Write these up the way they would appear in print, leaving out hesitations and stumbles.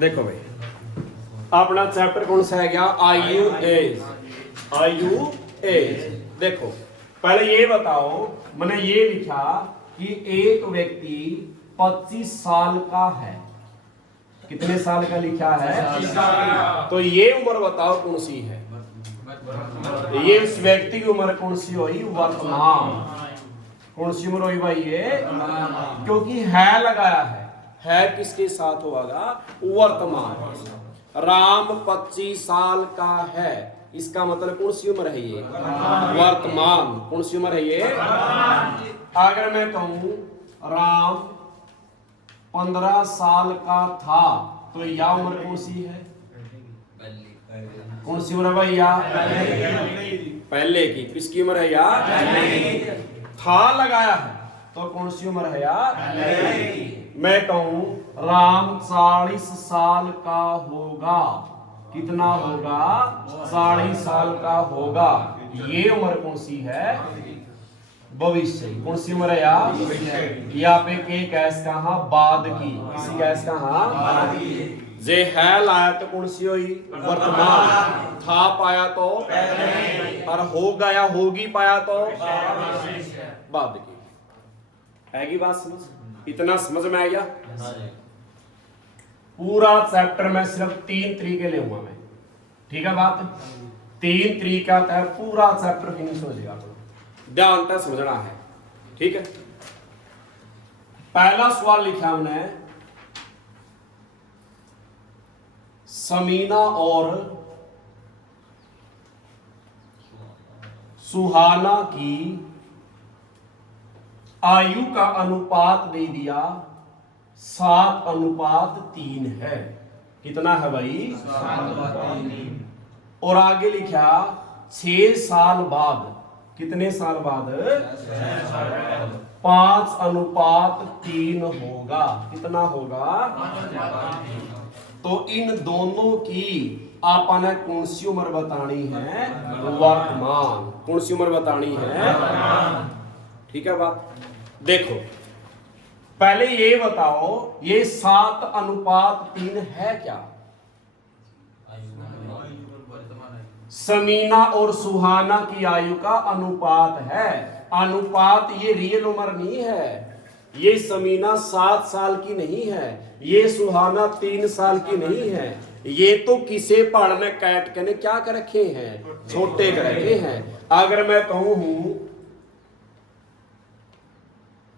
देखो भाई अपना चैप्टर कौन सा है गया, आयु एज। आयु एज देखो पहले ये बताओ, मैंने ये लिखा कि एक व्यक्ति 25 साल का है। कितने साल का लिखा है? तो ये उम्र बताओ कौन सी है? ये उस व्यक्ति की उम्र कौन सी हुई? वर्तमान। कौन सी उम्र हुई भाई ये? क्योंकि है लगाया है किसके साथ होगा? वर्तमान। राम 25 साल का है, इसका मतलब कौन सी उम्र है ये? वर्तमान। कौन सी उम्र है ये? अगर मैं कहूं राम 15 साल का था तो यह उम्र कौन सी है? कौन सी उम्र भैया? पहले की। किसकी उम्र है यार? था लगाया है तो कौन सी उम्र है यार? मैं कहूं राम 40 साल का होगा। कितना होगा? 40 साल का होगा। ये उम्र कौन सी है? भविष्य। कौन सी उम्र है यार? यहाँ पे के कैस कहा? बाद की। किसी कैस कहा? जे है लाया तो कौन सी हुई? वर्तमान। था पाया तो और हो गया होगी पाया तो बाद की। है की बात समझ? इतना समझ में आ गया? पूरा चैप्टर में सिर्फ 3 तरीके लेऊंगा मैं। ठीक है बात? 3 तरीका है, पूरा चैप्टर फिनिश हो जाएगा। ध्यान तक समझना है। ठीक है। पहला सवाल लिखा हमने, समीना और सुहाना की आयु का अनुपात दे दिया 7:3 है। कितना है भाई? 7:3। और आगे लिखा 6 साल बाद। कितने साल बाद? 5:3 होगा। कितना होगा? तो इन दोनों की आपने कौन सी उम्र बतानी है? वर्तमान। कौन सी उम्र बतानी है? ठीक है बात? देखो पहले ये बताओ, ये 7:3 है क्या? समीना और सुहाना की आयु का अनुपात है। अनुपात ये रियल उम्र नहीं है। ये समीना 7 साल की नहीं है, ये सुहाना 3 साल की नहीं है। ये तो किसे पहाड़ में कैट के ने क्या कर रखे हैं? छोटे कर रखे हैं। अगर मैं कहूं हूं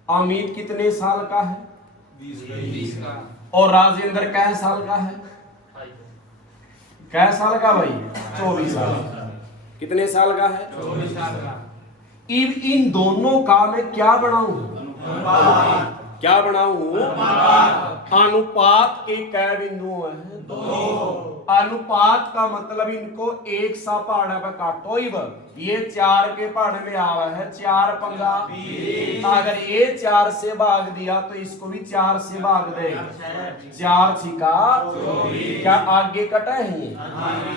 अमित कितने साल का है? 20 का। और राजेंद्र कै साल का है? कै साल का भाई? 24 साल। कितने साल का है? 24 साल का। इन दोनों का मैं क्या बनाऊं? क्या बनाऊं? अनुपात के कै बिंदु हैं? 2। अनुपात का मतलब इनको एक सा पहाड़ पे काटो। ये 4 के पहाड़ में आवा है, 4 पंगा 20। अगर ये 4 से भाग दिया तो इसको भी 4 से भाग दे। 4 छिका 24। क्या आगे कटा है ये?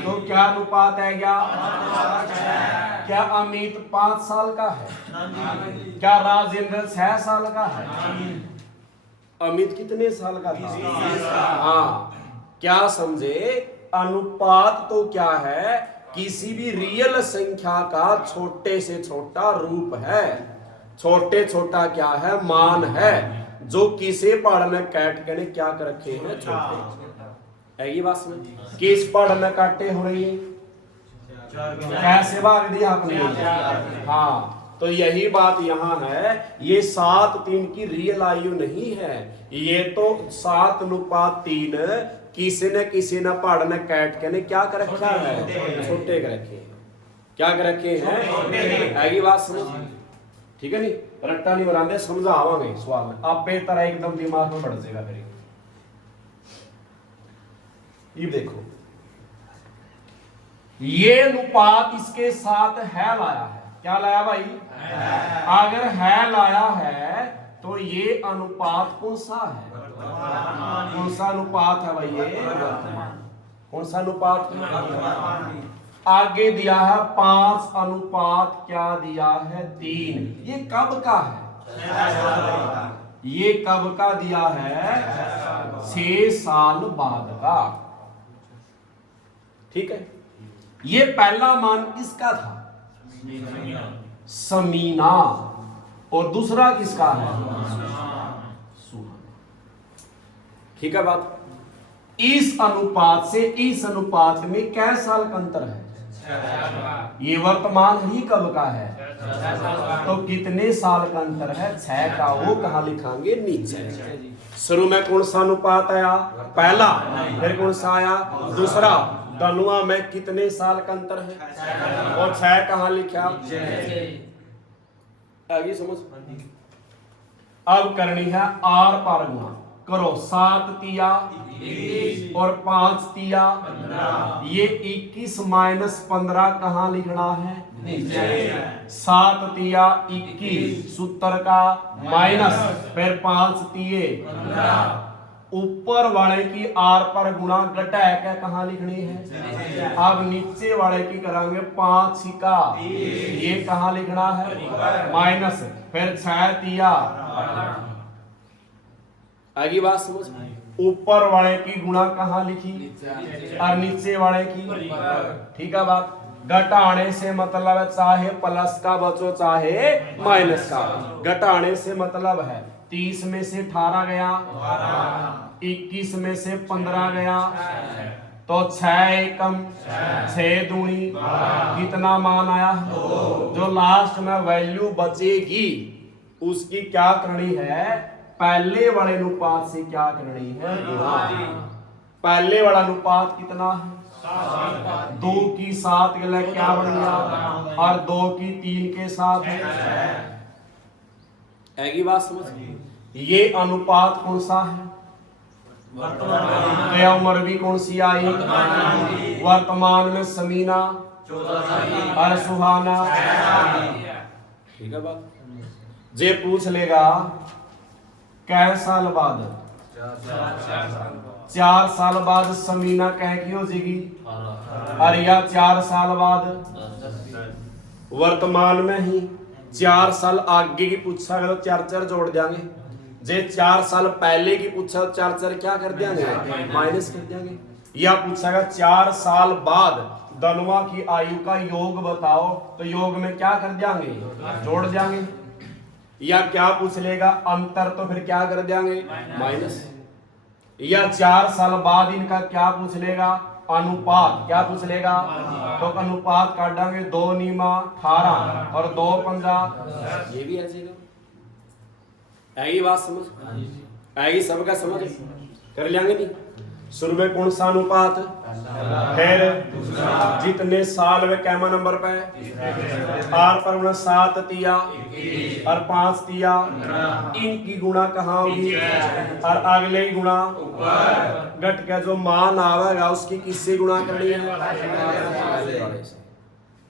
तो क्या अनुपात है? क्या अमित 5 साल का है? क्या राजेंद्र 6 साल का है? अमित कितने साल का था? हाँ, क्या समझे? अनुपात तो क्या है? किसी भी रियल संख्या का छोटे से छोटा रूप है। छोटे छोटा क्या है? मान है, जो किसे पहाड़ में काट के क्या कर रखे हैं? छोटे। है ये बात समझ? किस पहाड़ में काटे हो रही है? कैसे भाग दिया आपने? हाँ, तो यही बात यहाँ है। ये 7:3 की रियल आयु नहीं है। ये तो 7:3 किसी ने पहाड़ ने काट के ने क्या कर रखा है? छोटे कर रखे हैं। क्या कर रखे हैं? आगे बात समझ? ठीक है नहीं? रट्टा नहीं बनाते, समझावांगे सवाल में। आप बेहतर एकदम दिमाग में बढ़ जाएगा फिर। ये देखो, ये अनुपात इसके साथ है लाया है। क्या लाया भाई? अगर है लाया है तो ये अनुपात कौन सा है? कौन सा अनुपात है भाई? ये वर्तमान। कौन सा अनुपात है? आगे दिया है 5 अनुपात क्या दिया है? 3। ये कब का है? ये कब का दिया है? 6 साल बाद का। ठीक है, ये पहला मान किसका था? समीना। और दूसरा किसका है? सुहाना। ठीक है बात। इस अनुपात से इस अनुपात में कै साल का अंतर है? ये वर्तमान ही कब का है? तो कितने साल का अंतर है? 6 का। वो कहां लिखांगे? नीचे। शुरू में कौन सा अनुपात आया? पहला। फिर कौन सा आया? दूसरा। दोनों में कितने साल का अंतर है? और 6 कहां लिखा? आगे समझ। अब करनी है आर पार गुणा। करो 7 तिया और 5 तिया। ये 21 माइनस 15 कहां लिखना है? नीचे। 7 तिया 21 सूत्र का माइनस, फिर 5 तिये ऊपर वाले की आर पर गुणा घटा के कहां लिखनी है? अब नीचे वाले की करांगे 5 का, ये कहां लिखना है? माइनस, फिर 6 तिया। आगे बात समझ। ऊपर वाले की गुणा कहां लिखी? और नीचे वाले की। ठीक है बात। घटाने से मतलब है चाहे प्लस का बचो चाहे माइनस का। घटाने से मतलब है 30 में से 18 गया, 21 में से 15 गया, तो 6 एकम 6 दूनी कितना मान आया? जो लास्ट में वैल्यू बचेगी उसकी क्या करनी है? पहले वाले अनुपात से क्या करनी है? गुणा। पहले वाला अनुपात कितना है? 2 की 7 के लिए क्या बन गया? और 2 की 3 के साथ है। ऐसी बात समझ। ये अनुपात कौन सा है? क्या उम्र भी कौन सी आई? वर्तमान में समीना और सुहाना। ठीक है बात। जे पूछ लेगा कै साल बाद? 4 साल बाद समीना कह की हो जाएगी, और या 4 साल बाद वर्तमान में ही 4 साल आगे की पूछा तो 4 जोड़ देंगे। जे 4 साल पहले की पूछा तो 4 क्या कर देंगे? माइनस कर देंगे। या पूछेगा 4 साल बाद दोनों की आयु का योग बताओ, तो योग में क्या कर देंगे? जोड़ देंगे। या क्या पूछ लेगा? अंतर, तो फिर क्या कर देंगे? माइनस। या 4 साल बाद इनका क्या पूछ लेगा? अनुपात। क्या पूछ लेगा? तो अनुपात काटेंगे 2 नीमा 18 और 2 पंजा। ये भी आ जाएगा। ऐसी बात समझ। ऐसी सबका समझ कर लेंगे। नहीं शुरू में कौन सा अनुपात? फिर जितने साल में कैमा नंबर पे आर पर 7 तिया और 5 तिया। इनकी गुणा कहाँ होगी? और अगले ही गुणा घट के जो मान आवेगा उसकी किससे गुणा करनी है?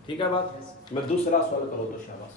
ठीक है बात। मैं दूसरा सवाल करो तो शाबाश।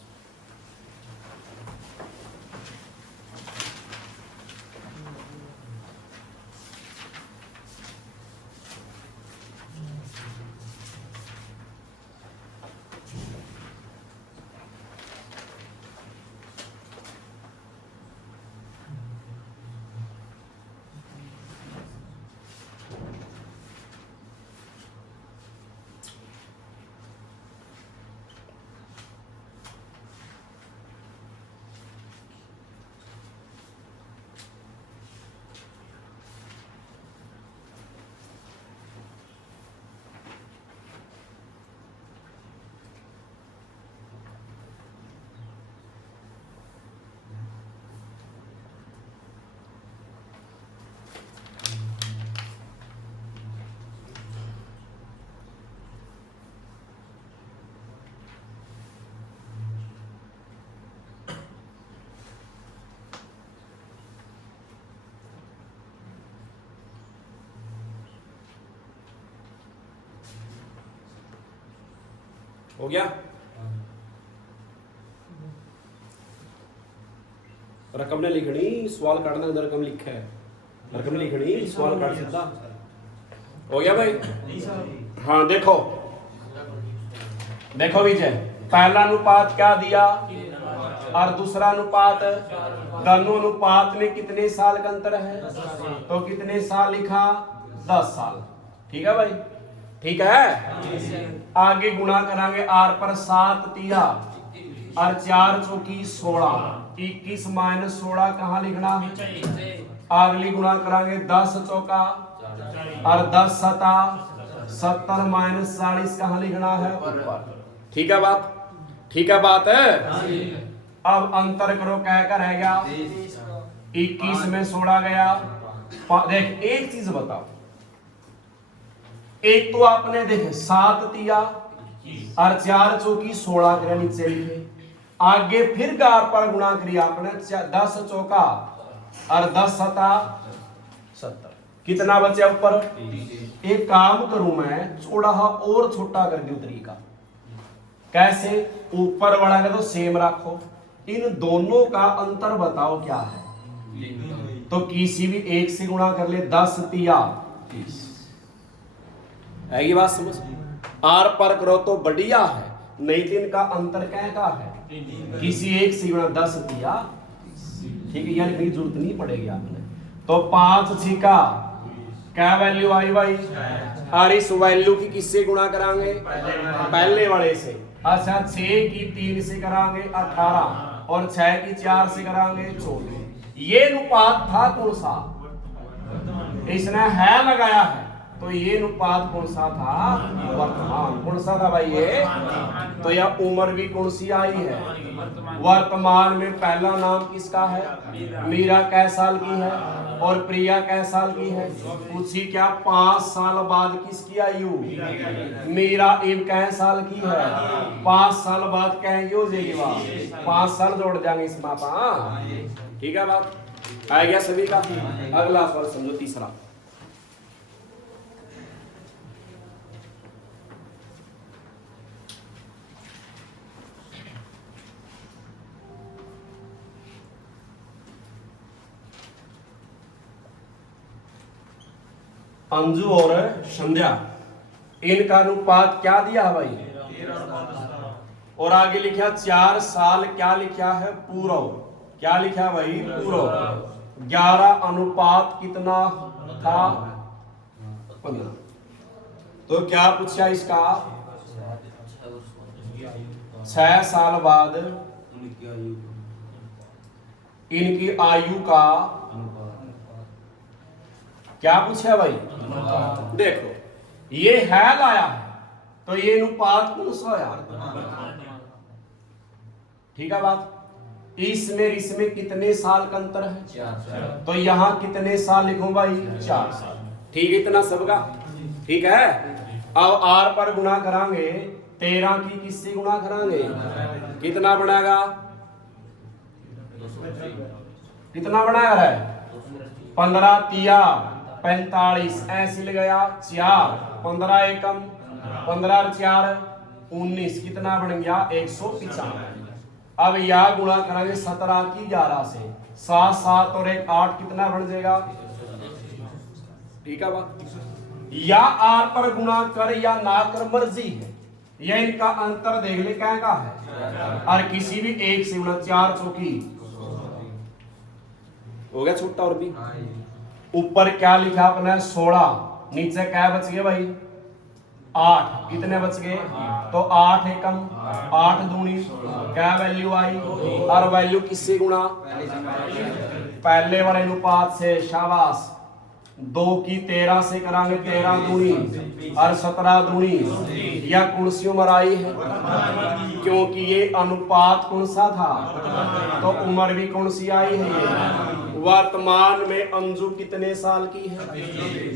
हो गया? रकम ने लिखनी, सवाल काटना, अंदर रकम लिखा है, रकम ने लिखनी, सवाल काट सीधा। हो गया भाई? हाँ देखो, देखो विजय, पहला अनुपात क्या दिया? और दूसरा अनुपात, दोनों अनुपात में कितने साल का अंतर है, तो कितने साल लिखा, 10 साल। ठीक है भाई, ठीक है। आगे गुणा करांगे, आर पर 7 तिया और 4 चौकी 16, 21 माइनस 16 कहाँ लिखना है, अगली गुणा करांगे 10 चौका और 10 सता 70 माइनस 40 कहाँ लिखना है ऊपर। ठीक है बात, ठीक है बात है। अब अंतर करो, क्या क्या रह गया, 21 में 16 गया। देख एक चीज बताओ, एक तो आपने देखे 7 तिया और 4 चौकी 16 करे नीचे लिखे, आगे फिर गार पर गुणा करिए आपने 10 चौका और 10 सता 70, कितना बचा ऊपर। एक काम करूं मैं, थोड़ा और छोटा कर दूं तरीका, कैसे, ऊपर वाला का तो सेम रखो, इन दोनों का अंतर बताओ क्या है, तो किसी भी एक से गुणा कर ले, 10 तिया 30। है ये बात समझ, आर पर करो तो बढ़िया है, नहीं तो इनका अंतर क्या का है, किसी एक से गुणा 10 तिया, ठीक है, यानी मेरी जरूरत नहीं पड़ेगी आपने। तो 5 छिका क्या वैल्यू आई भाई, और इस वैल्यू की किससे गुणा करांगे, पहले वाले से। अच्छा 6 की 3 से करांगे 18 और 6 की 4 से करांगे 24। ये अनुपात था कौन सा, इसने है लगाया है, तो ये अनुपात कौन सा था, वर्तमान। कौन सा था भाई ये, तो यह उम्र भी कौन सी आई है, वर्तमान में पहला नाम किसका है, मीरा कै साल की है और प्रिया कै साल की है, पूछी क्या 5 साल बाद किसकी आयु, मीरा इब कै साल की है, 5 साल बाद कहेंगे हो जाएगी, 5 साल जोड़ जाएंगे इस मापा। ठीक है बात, आ गया सभी का। अगला सवाल समझो, तीसरा। अंजू और संध्या, इनका अनुपात क्या दिया है भाई, और आगे लिखा 4 साल, क्या लिखा है पूर्व, क्या लिखा है भाई पूर्व। 11 अनुपात कितना था 15, तो क्या पूछा इसका, 6 साल बाद इनकी आयु का क्या पूछा भाई, देखो ये है लाया है, तो ये अनुपात कौन सा है, ठीक है बात। इसमें कितने साल का अंतर है, तो यहां कितने साल लिखूं भाई, 4 साल। ठीक है, इतना सबका ठीक है। अब आर पर गुणा करांगे, 13 की किससे गुणा करांगे, कितना बनेगा, कितना बना रहा है, 15 तिया 45, ऐसे ले गया 4, 15 एकम 15 और 4 19, कितना बन गया 195। अब यह गुणा करेंगे 17 की 11 से, 7 7 और 1 8, कितना बन जाएगा, ठीक है बात। या आर पर गुणा कर या ना कर मर्जी है, यह इनका अंतर देख ले क्या का है, और किसी भी एक से गुणा, 4 चौकी हो गया छोटा, और भी ऊपर क्या लिखा अपने 16, नीचे क्या बच गया भाई 8, कितने बच गए, तो 8 एकम 8 दूनी, क्या वैल्यू आई, और वैल्यू किससे गुणा, पहले वाले अनुपात से, शाबाश। 2 की 13 से करांगे, 13 दूनी और 17 दूनी, या कौन सी उम्र आई है, क्योंकि ये अनुपात कौन सा था, तो उम्र भी कौन सी आई है ये। वर्तमान में अंजू कितने साल की है,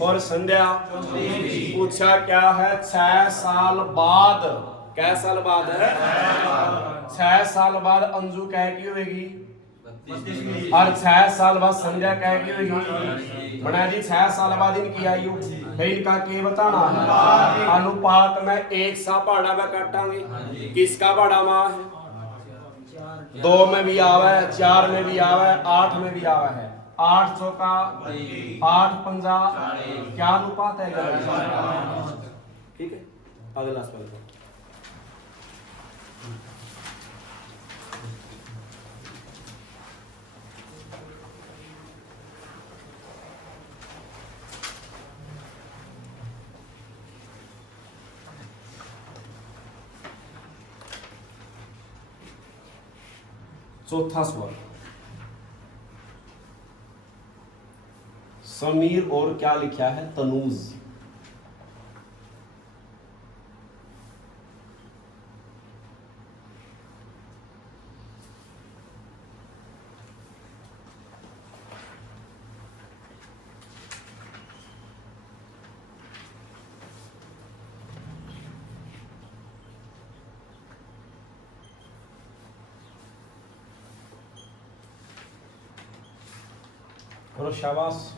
और संध्या पूछा क्या है, 6 साल बाद, क्या साल बाद है, 6 साल बाद अंजू कह की होगी, और 6 साल बाद संध्या कह की होगी, बना जी 6 साल बाद इनकी आयु, इनका क्या बताना है, अनुपात में 1 सा पहाड़ा में काटांगे, किसका पहाड़ा माँ है, 2 में भी आवा है, 4 में भी आवा है, 8 में भी आवा है, 8 चौका 8 पंजा, क्या अनुपात है, ठीक है। अगला सवाल चौथा सवाल, समीर और क्या लिखा है तनूज। करो शाबाश।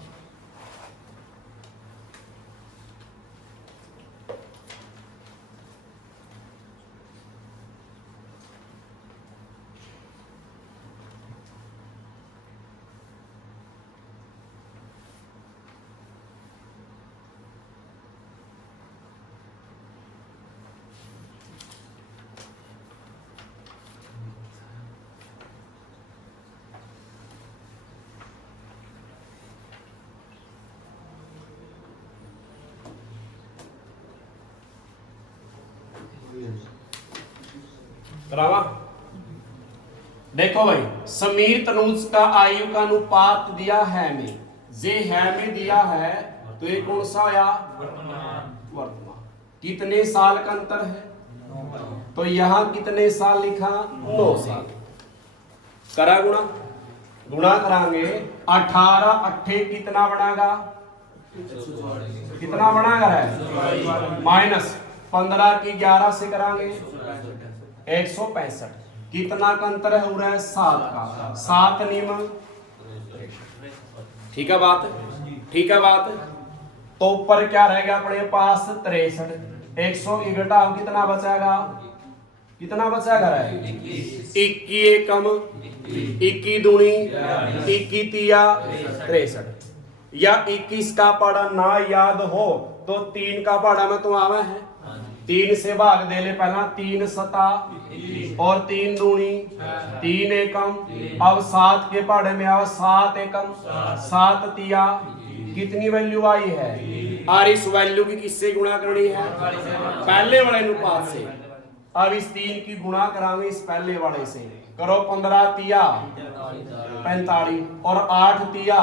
करावा देखो भाई, समीर तनुज का आयु का अनुपात दिया है में, जे है में दिया है, तो ये कौन सा आया वर्तमान। कितने साल का अंतर है, तो यहां कितने साल लिखा 9 साल। करा गुणा, गुणा करांगे 18 अट्ठे कितना बनागा, कितना बनागा है माइनस 15 की 11 से करांगे 165। कितना का अंतर है हो रहा है 7 का, 7 नियम। ठीक है बात, ठीक है बात। तो ऊपर क्या रहेगा अपने पास 63, 100 घटाओ कितना बचेगा, कितना बचेगा रे 21 एकम 21 दूनी 21 तिया 63। या 21 का पढ़ा ना याद हो तो 3 का पढ़ा में तो आवा है, 3 से भाग दे ले पहला, 3 सता और 3 दूनी 3 एकम। अब 7 के पढ़े में आवा 7 एकम 7 तिया, कितनी वैल्यू आई है, और इस वैल्यू की किससे गुणा करनी है, पहले वाले अनुपात से। अब इस 3 की गुणा करांगे इस पहले वाले से, करो 15 तिया 45 और 8 तिया।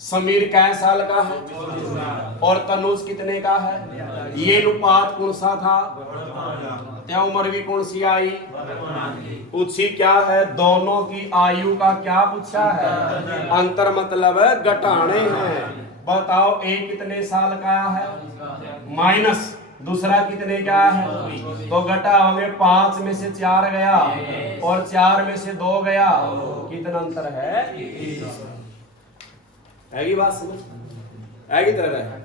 समीर कै साल का है और तनुज कितने का है, ये अनुपात कौन सा था, त्या उम्र भी कौन सी आई, पूछी क्या है, दोनों की आयु का क्या पूछा है, अंतर मतलब घटाने हैं। बताओ एक कितने साल का है माइनस दूसरा कितने का है, तो घटाओगे 5 में से 4 गया और 4 में से 2 गया, कितना अंतर है, आएगी बात समझ, आएगी तरह है।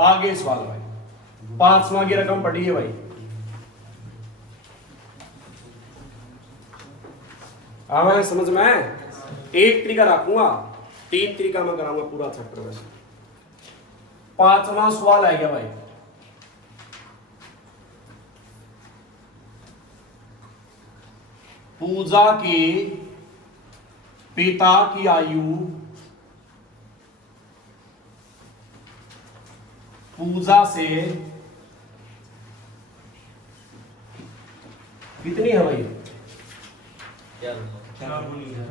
आगे सवाल भाई, 5वां की रकम पढ़ी है भाई, आवा समझ में। एक तरीका रखूंगा, 3 तरीका मैं कराऊंगा पूरा चैप्टर में। 5वां सवाल आ गया भाई, पूजा के पिता की आयु, पूजा से कितनी है भाई,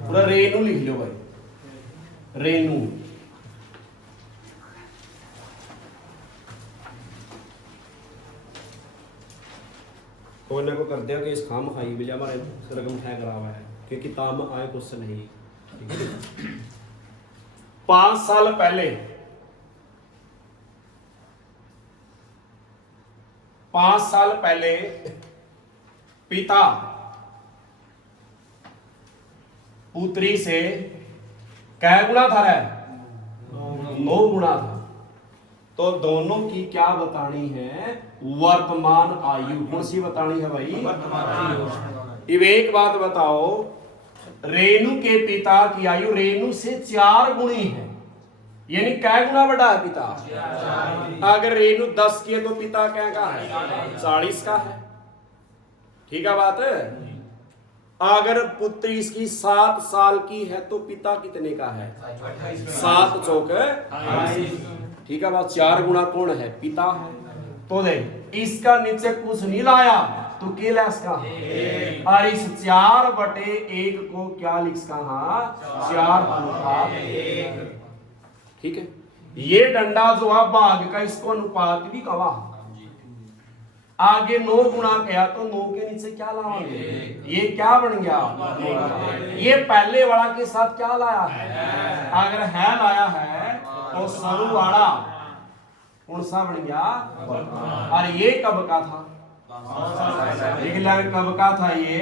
पूरा रेनू लिख लो भाई, रेनू। कोई ना को कर दिया कि इस खाम खाई बिलिया हमारे रकम ठह करा हुआ है कि किताब में आए क्वेश्चन नहीं। 5 साल पहले, 5 साल पहले पिता पुत्री से कै गुना था, 9 गुना था। तो दोनों की क्या बतानी है, वर्तमान आयु। कौन सी बतानी है भाई, अब एक बात बताओ, रेणु के पिता की आयु रेणु से 4 गुनी है, यानी कै गुना बड़ा है पिता। अगर रेणु 10 की है तो पिता क्या का है 40 का है, ठीक है बात है। अगर पुत्री इसकी 7 साल की है तो पिता कितने का है 7 चौक, ठीक है बात। 4 गुना कौन है, पिता है। तो देख इसका नीचे कुछ नहीं लाया, तो केला इसका और इस 4/1 को क्या लिख सका 4 ठीक है। ये डंडा जो है भाग का इसको अनुपात भी कहा आगे 9 गुणा किया तो 9 के नीचे क्या लाओगे ये क्या बन गया ये पहले वाला के साथ क्या लाया है अगर है लाया है तो सरू वाला कौन सा बन गया और ये कब का था कब का था ये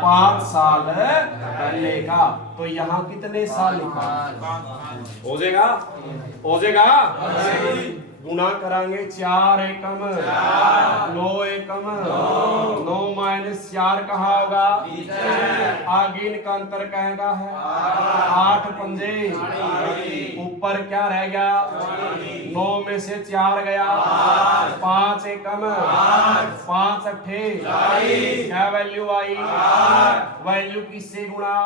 5 साल पहले का तो यहाँ कितने साल लिखा हो जाएगा गुना करांगे 4 एकम 9 एकम 9 माइनस 4 कहा होगा आगे इनका अंतर कहेगा है 8 पंजे ऊपर क्या रह गया 9 में से 4 गया 5 एकम 5 अट्ठे क्या वैल्यू आई वैल्यू किससे गुणा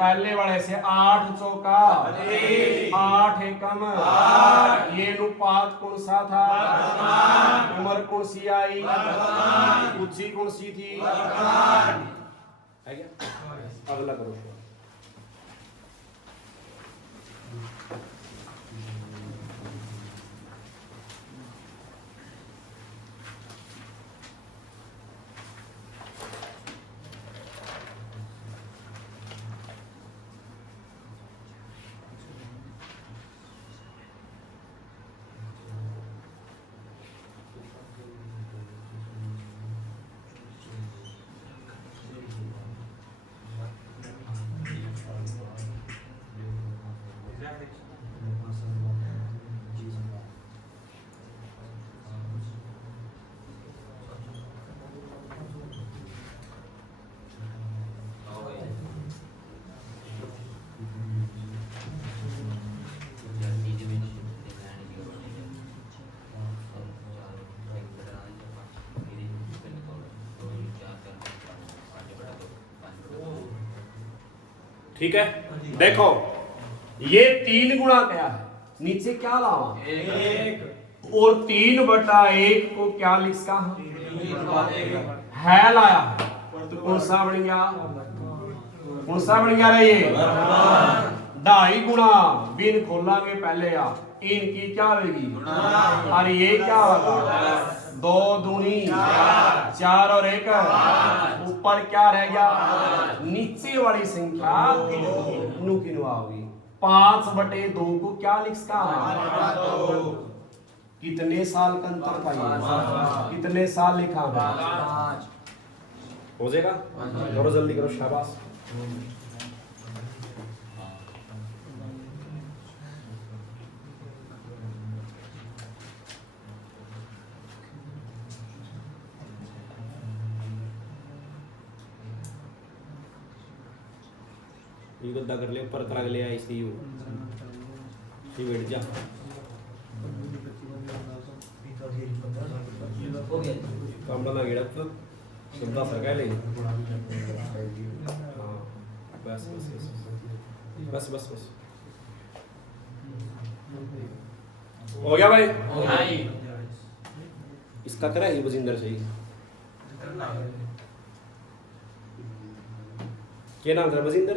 पहले वाले से 8 चौका 8 एकम ये अनुपात कौन सा था उम्र कौन सी आई ऊंची कौन सी थी है क्या अगला करो ठीक है देखो ये 3 गुणा क्या है नीचे क्या लावा 1 और 3/1 को क्या लिखा है लाया तो कौन सा बन गया रे ये 2.5 गुणा बिन खोलांगे पहले या इनकी क्या होगी और ये क्या होगा 2 दूनी 4 और 1 ऊपर क्या रह गया नीचे वाली संख्या किनु आओगी 5/2 को क्या लिखा कितने साल का अंतर था ये कितने साल लिखा हो जाएगा करो जल्दी करो शाबाश गद्दा कर ले ऊपर करा ले आई सी यू बैठ जा काम बना गया तो गद्दा सरका ले हां बस बस बस बस हो गया भाई इसका करा ये बजिंदर सही क्या नाम था बजिंदर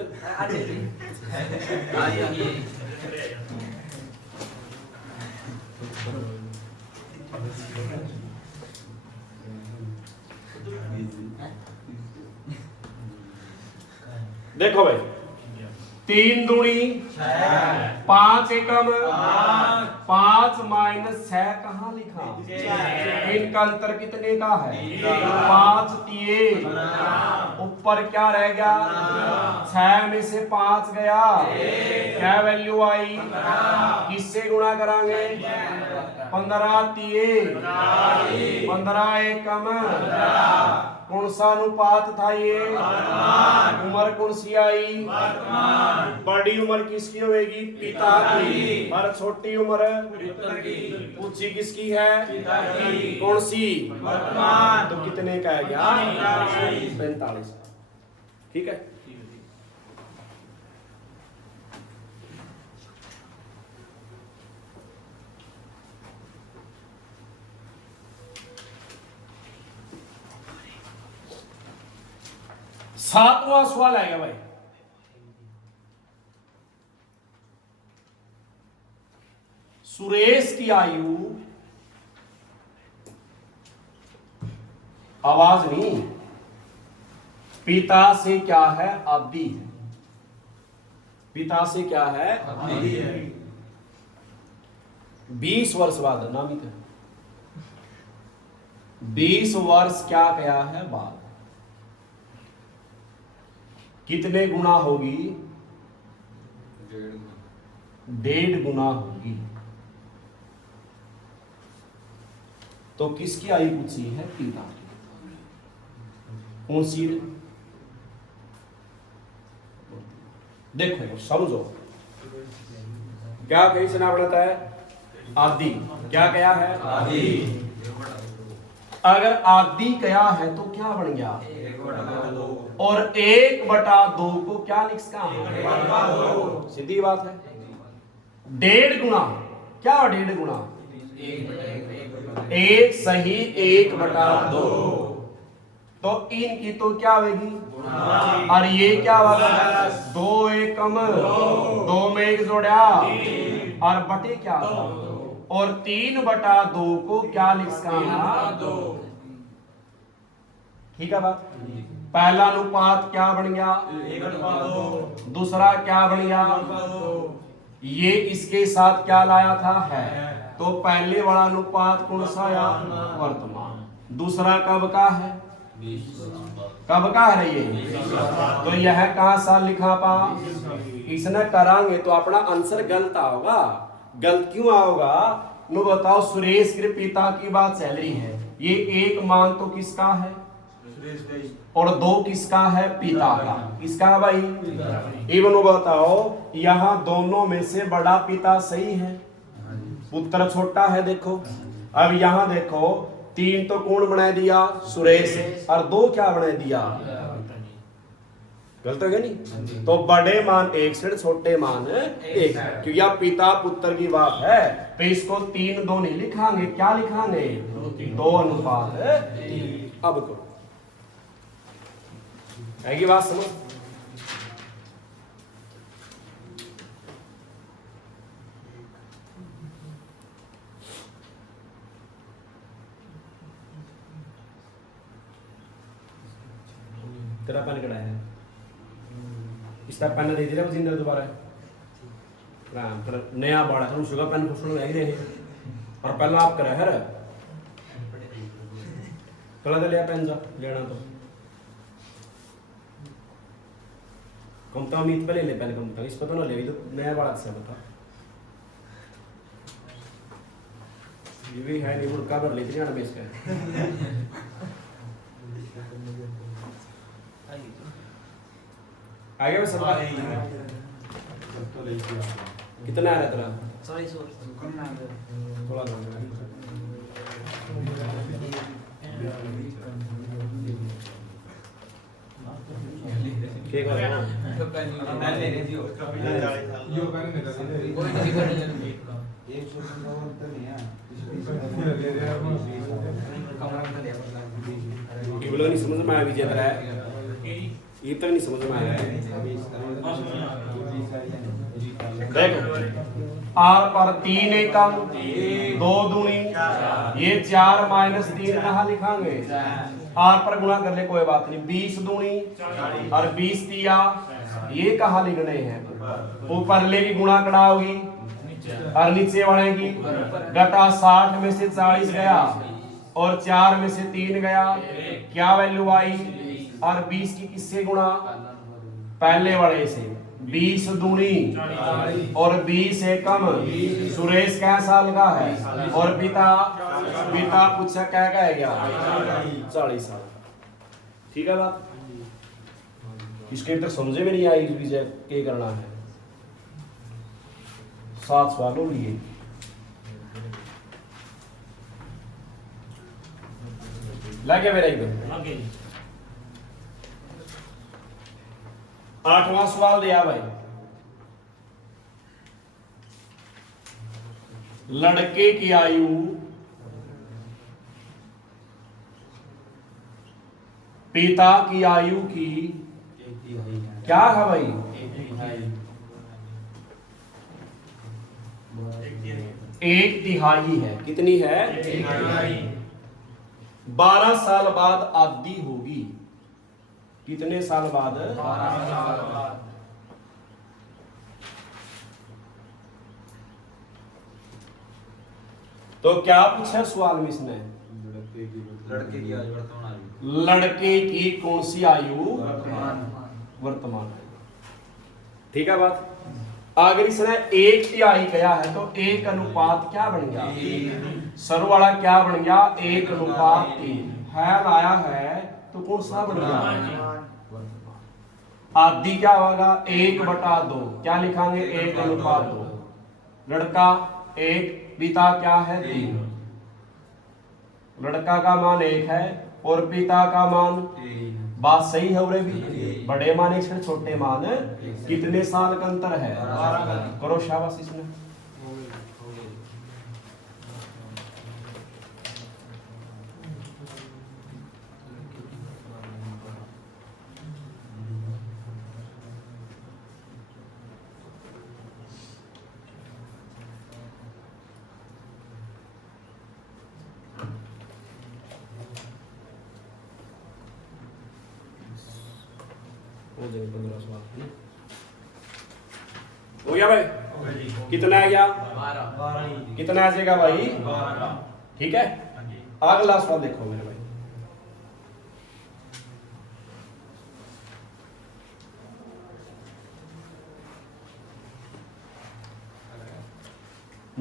देखो भाई 3 दूनी 5 एकम 5 माइनस 6 कहाँ लिखा इनका अंतर कितने का है 5 तिये ऊपर क्या रह गया 6 में से 5 गया क्या वैल्यू आई किससे गुणा करांगे 15 तिये 15 एकम कौन सा अनुपात था ये उम्र कौन सी आई बड़ी उम्र किसकी होगी पिता की और छोटी उम्र ऊंची किसकी है कौन सी तो कितने का है क्या 45 ठीक है सातवां सवाल आएगा भाई। सुरेश की आयु, आवाज नहीं, पिता से क्या है? आदि है। पिता से क्या है? आदि है। 20 वर्ष बाद नामित है। 20 वर्ष क्या क्या है? बाद। कितने गुना होगी? 1.5 गुना होगी। तो किसकी आयु पूछी है? पिता की। कौन सी? देखो समझो क्या कहीं से ना बनाता है? आदि। क्या क्या है? आदि। अगर आदि क्या है तो क्या बन गया? 1/2। और 1/2 को क्या लिख सकते? सीधी बात है। 1.5 गुना क्या? 1.5 गुना 1 सही 1/2। तो इनकी तो क्या होगी? और ये क्या होगा? 2 1 कम 2 में 1 जोड़ा और बटे क्या था? और 3/2 को क्या लिख सकते? ठीक है बात। पहला अनुपात क्या बन गया? 1/2। दूसरा क्या बन गया? ये इसके साथ क्या लाया था? है। तो पहले वाला अनुपात कौन सा आया? वर्तमान। दूसरा कब का है? कब का है ये? तो यह कहां साल लिखा पा? इसने करांगे तो अपना आंसर गलत आओगा। गलत क्यों आओगा? नो बताओ। सुरेश के पिता की बात चल रही है। ये 1 मान तो किसका है? और 2 किसका है? पिता का। किसका भाई? इवन बताओ यहां दोनों में से बड़ा पिता सही है, पुत्र छोटा है। देखो अब यहां देखो 3 तो कौन बना दिया? सुरेश। और 2 क्या बना दिया? गलत हो गया नहीं? तो बड़े मान 1 से छोटे मान 1, क्योंकि अब पिता पुत्र की बात है। तो इसको 3 2 नहीं लिखांगे, क्या लिखांगे? 2 अनुपात 3। अब करो, आएगी बात समझ? तेरा पेन कड़ा है? इसका पेन दे दिया जिंदर दोबारा राम पर नया बड़ा है शुगर पेन खुशनु है ये। और पहला आप करे है कला लिया पेन जा लेना तो कमता उम्मीद पे ले पेन कमता इस पर तो ना ले तो नया बड़ा से बता ये भी है नहीं उनका कर लेते हैं बेस का आगे में सब कितना है तेरा? सॉरी थोड़ा क्या कर रहा है? पेन ले दियो यो पेन मेरा कोई नहीं कर ले 157 तो नहीं है ले दे यार कमरा में दे ये बोलो नहीं समझ में आ विजय तेरा ये तक नहीं समझ में आया है। देखो आर पर 3 एकम 2 दूनी ये 4 - 3 कहाँ लिखांगे? आर पर गुणा कर ले कोई बात नहीं। 20 दूनी और 20 तिया ये कहाँ लिखने हैं? ऊपर ले की गुणा कड़ा होगी और नीचे वाले की घटा। 60 में से 40 गया और 4 में से 3 गया, क्या वैल्यू आई? और 20 की किससे गुणा? पहले वाले से। 20 दूनी और 20 एकम। सुरेश क्या साल का है? और पिता पूछा क्या कहेगा? 40 साल का। ठीक है बात? इसके अंदर समझे में नहीं आई इस विजय क्या करना है। 7 सवालों लिए लगे मेरा एकदम। 8वां सवाल दिया भाई। लड़के की आयु पिता की आयु की क्या है भाई? 1/3 है। कितनी है? 12 साल बाद आधी होगी। कितने साल बाद? 12 साल बाद। तो क्या पूछा सवाल में इसने? लड़के की आयु वर्तमान आयु। लड़के की कौन सी आयु? वर्तमान आयु। ठीक है बात। अगर इसने 1/3 कहा है तो 1:3 क्या बन गया? सर वाला क्या बन गया? 1:3 है लाया है तो कौन सा बन गया? आदि क्या होगा? 1/2। क्या लिखांगे? 1:2। लड़का 1, पिता क्या है? 3। लड़का का मान 1 है और पिता का मान 3। बात सही है? उरे भी बड़े मान 1 से छोटे मान कितने साल का अंतर है? 12। करो शाबाश इसमें। हो गया भाई? कितना आ गया? 12। कितना आ जाएगा भाई? 12। ठीक है। अगला सवाल देखो मेरे भाई।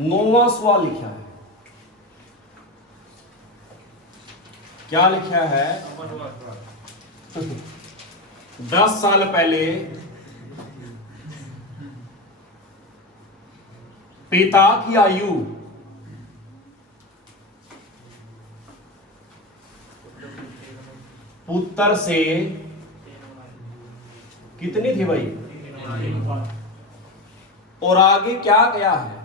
नौवां सवाल लिखा है। क्या लिखा है? 10 साल पहले पिता की आयु पुत्र से कितनी थी भाई? और आगे क्या गया है?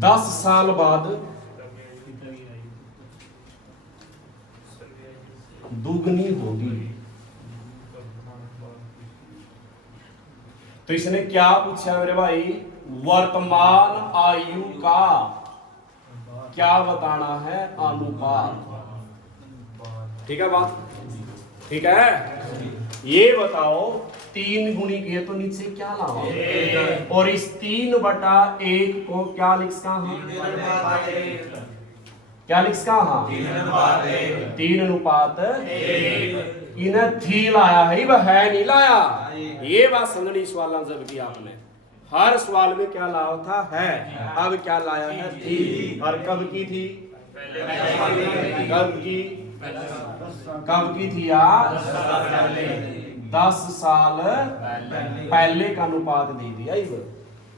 10 साल बाद दुगनी होगी। तो इसने क्या पूछा मेरे भाई? वर्तमान आयु का क्या बताना है? अनुपात। ठीक है बात? ठीक है। ये बताओ 3 गुणी किए तो नीचे क्या लाओ? और इस 3/1 को क्या लिख सकते? क्या लिख सकते? 3:1। इन्हें थी लाया है, वह है नहीं लाया। ये बात समझनी सवाल जब की आपने। हर सवाल में क्या लाया था? है। अब क्या लाया है? थी। और कब की थी? कब की? कब की थी यार? 10 साल पहले का अनुपात दे दिया,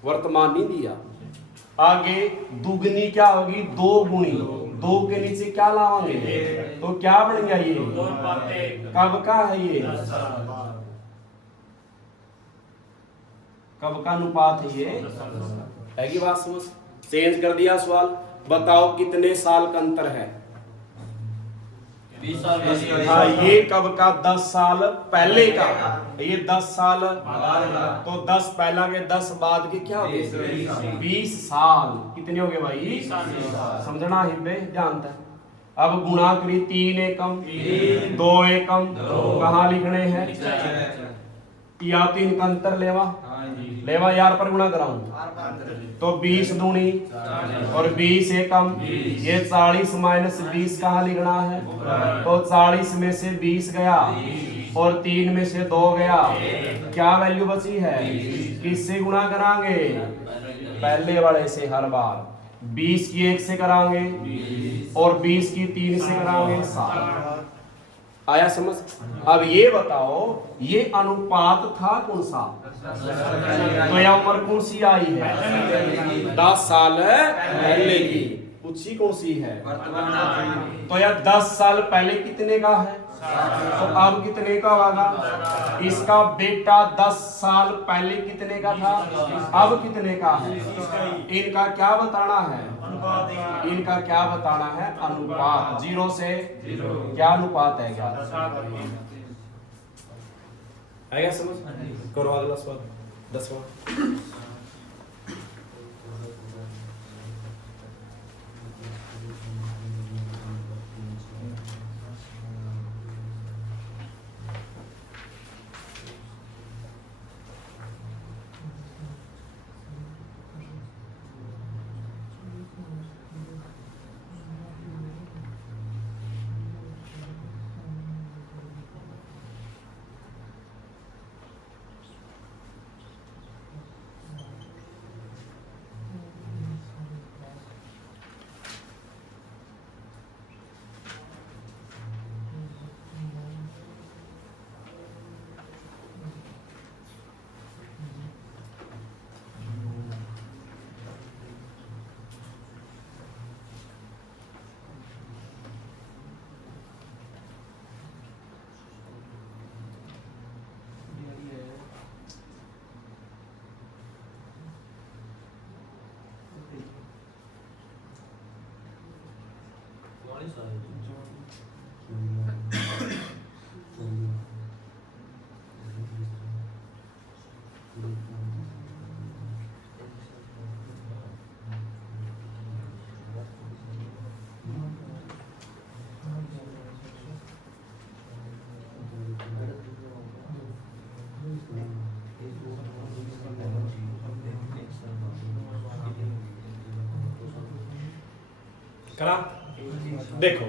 वर्तमान नहीं दिया। आगे दुगनी क्या होगी? 2 गुणी। 2 के नीचे क्या लावांगे? तो क्या बन गया ये? कब का है ये? कब का अनुपात है ये? है की बात समझ? चेंज कर दिया सवाल। बताओ कितने साल का अंतर है? 20 साल। हाँ, ये कब का? 10 साल पहले का। ये 10 साल तो 10 पहला के 10 बाद के क्या हो गए? 20 साल। कितने हो गए भाई? समझना हिब्बे जानता है। अब गुणा करी 3 एकम 2 एकम कहाँ लिखने हैं? या 3 का अंतर लेवा लेवा यार पर गुणा कराऊं तो 20 दूनी और 20 एकम। ये 40 माइनस 20 कहाँ लिखना है? तो 40 में से 20 गया और 3 में से 2 गया। क्या वैल्यू बची है? किससे गुणा करांगे? पहले वाले से हर बार। 20 की 1 से करांगे और 20 की 3 से करांगे 7। आया समझ? अब ये बताओ ये अनुपात था कौन सा? तो यह उम्र कौन सी आई है? 10 साल पहले की। पूछी कौन सी है? तो यह 10 साल पहले कितने का है? तो अब कितने का होगा? इसका बेटा 10 साल पहले कितने का था? अब कितने का है? इनका क्या बताना है? इनका क्या बताना है? अनुपात। 0 से क्या अनुपात है? 11। आएगा समझ? करो अगला सवाल 10वां। करा देखो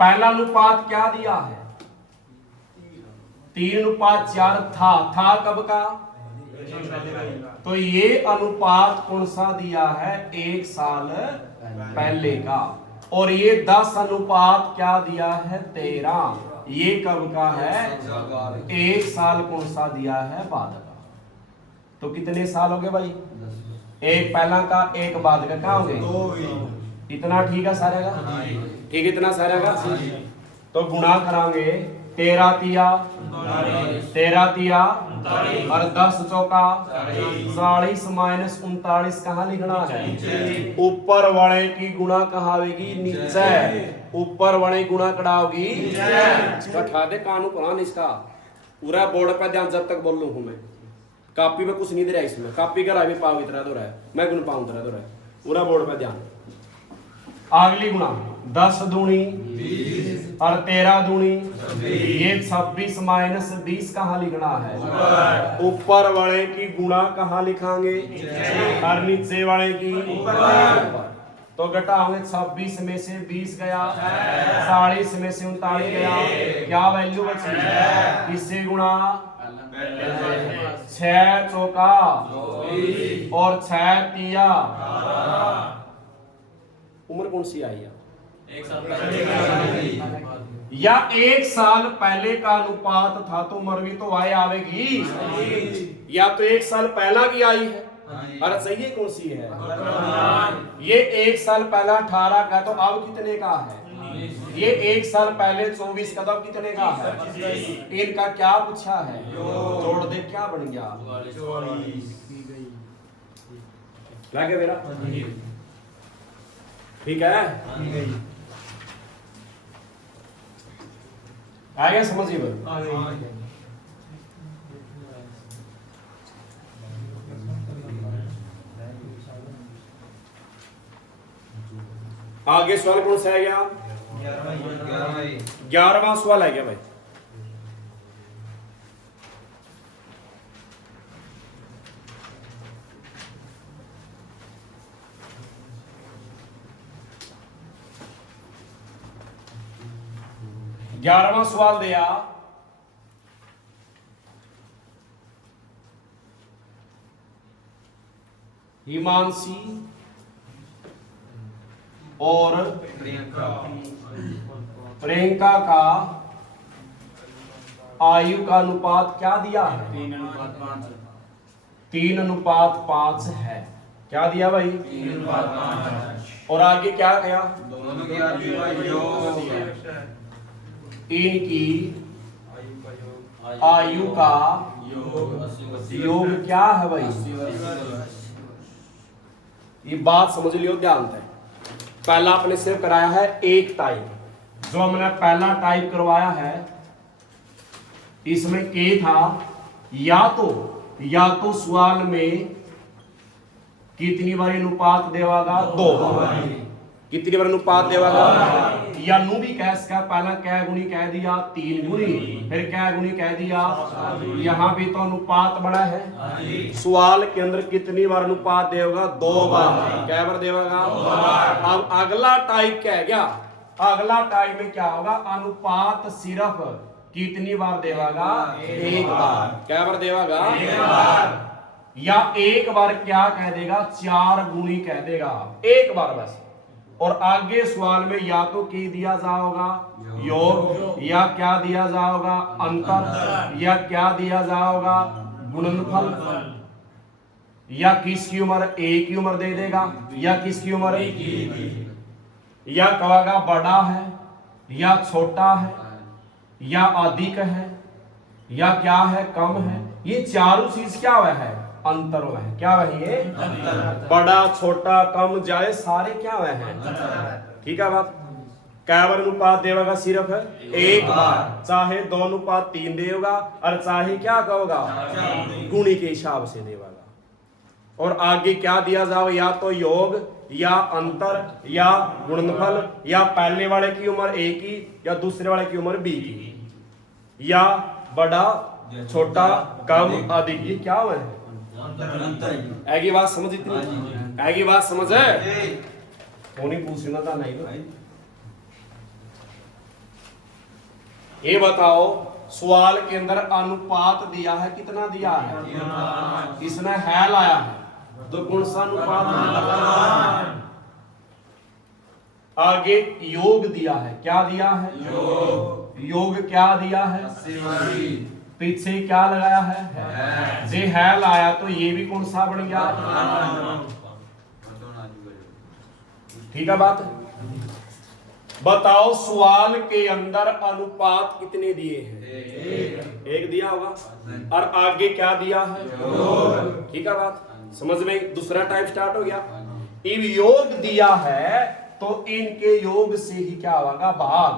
पहला अनुपात क्या दिया है 3:4 था कब का? तो ये अनुपात कौन सा दिया है? 1 साल पहले का। और ये 10 अनुपात क्या दिया है? 13। ये कब का है? 1 साल कौन सा दिया है? बाद का। तो कितने साल हो गए भाई? एक पहला का एक बाद का क्या हो गए? इतना ठीक है सारे का? ठीक इतना सारे का? तो गुणा करांगे 13 तिया और 10 चौका 40 माइनस 39 कहाँ लिखना है? ऊपर वाले की गुणा कहाँ आवेगी? नीचे। ऊपर वाले गुणा कड़ाओगी इसका ठा दे कानू पुरान इसका पूरा बोर्ड पर ध्यान जब तक बोल लूं हूं मैं। कॉपी में कुछ नहीं दे रहा इसमें। कॉपी का भी पाव इतना तो रहा है मैं गुण पाऊं तरह तो रहा है पूरा बोर्ड पर ध्यान। अगली गुणा 10 दूनी 20 और 13 दूनी ये 26 माइनस 20 कहाँ लिखना है? ऊपर वाले की गुणा कहाँ लिखांगे? और नीचे वाले की ऊपर। तो घटाओगे 26 में से 20 गया 40 में से 39 गया क्या वैल्यू बची? इससे गुणा 6 चौका और 6 तिया। उम्र कौन सी आई है? या 1 साल पहले का अनुपात था तो उम्र भी तो आए आवेगी या तो 1 साल पहला की आई है। अरे सही है कौन सी है? ये 1 साल पहला 18 का तो अब कितने का है? ये 1 साल पहले 24 का तो अब कितने का है? इनका क्या पूछा है? जोड़ दे क्या बन गया? लगे मेरा ठीक है? आ गया समझिए आगे सवाल कौन सा है गया? 11वां सवाल है क्या भाई? ग्यारहवां सवाल दिया हिमांशी और प्रियंका का आयु का अनुपात क्या दिया है? 3:5 है। क्या दिया भाई? 3:5। और आगे क्या कहा? दोनों की इनकी आयु का योग क्या है भाई? ये बात समझ लियो ध्यान से। पहला आपने सिर्फ कराया है एक टाइप। जो हमने पहला टाइप करवाया है इसमें के था, या तो सवाल में कितनी बार अनुपात देवागा? 2 बार। कितनी बार अनुपात देवागा? या नू भी कह सका, पहला कै गुणी कह दिया 3 गुणी, फिर कै गुणी कह दिया। यहां भी तो अनुपात बड़ा है। सवाल के अंदर कितनी बार अनुपात देगा? 2 बार। कै बार देगा? अब अगला टाइप क्या गया? अगला टाइप में क्या होगा? अनुपात सिर्फ कितनी बार देवागा? 1 बार। क्या बार देवागा? 1 बार। या एक बार क्या कह देगा? 4 गुणी कह देगा, 1 बार बस। और आगे सवाल में या तो की दिया जाओगा योग, या क्या दिया जाओगा? अंतर, या क्या दिया जाओगा? गुणनफल, या किसकी उम्र? एक की उम्र दे देगा, या किसकी उम्र? या कहेगा बड़ा है, या छोटा है, या अधिक है, या क्या है? कम है। ये चारों चीज क्या हुआ है? अंतर हुआ है। क्या वही है? बड़ा, छोटा, कम, जाए सारे क्या हुए हैं? ठीक है बात। कै बार अनुपात देगा? सिर्फ 1 बार। चाहे 2 अनुपात 3 देगा, और चाहे क्या कहोगा? गुणी के हिसाब से देगा। और आगे क्या दिया जाओ? या तो योग, या अंतर, या गुणनफल, या पहले वाले की उम्र a की, या दूसरे वाले की उम्र b की, या बड़ा, छोटा, कम, अधिक। ये क्या हुआ है? आगे बात समझ? इतनी आगे बात समझ है? कौन ही पूछना था? नहीं ना। ये बताओ, सवाल के अंदर अनुपात दिया है, कितना दिया है? इसने है लाया है, तो कौन सा अनुपात? आगे योग दिया है, क्या दिया है? योग क्या दिया है? पीछे क्या लगाया है? जे है लाया, तो ये भी कौन सा बन गया? ठीक है बात। बताओ, सवाल के अंदर अनुपात कितने दिए हैं? 1 दिया होगा। और आगे क्या दिया है? ठीक है बात। समझ में? दूसरा टाइप स्टार्ट हो गया। इब योग दिया है, तो इनके योग से ही क्या होगा? भाग।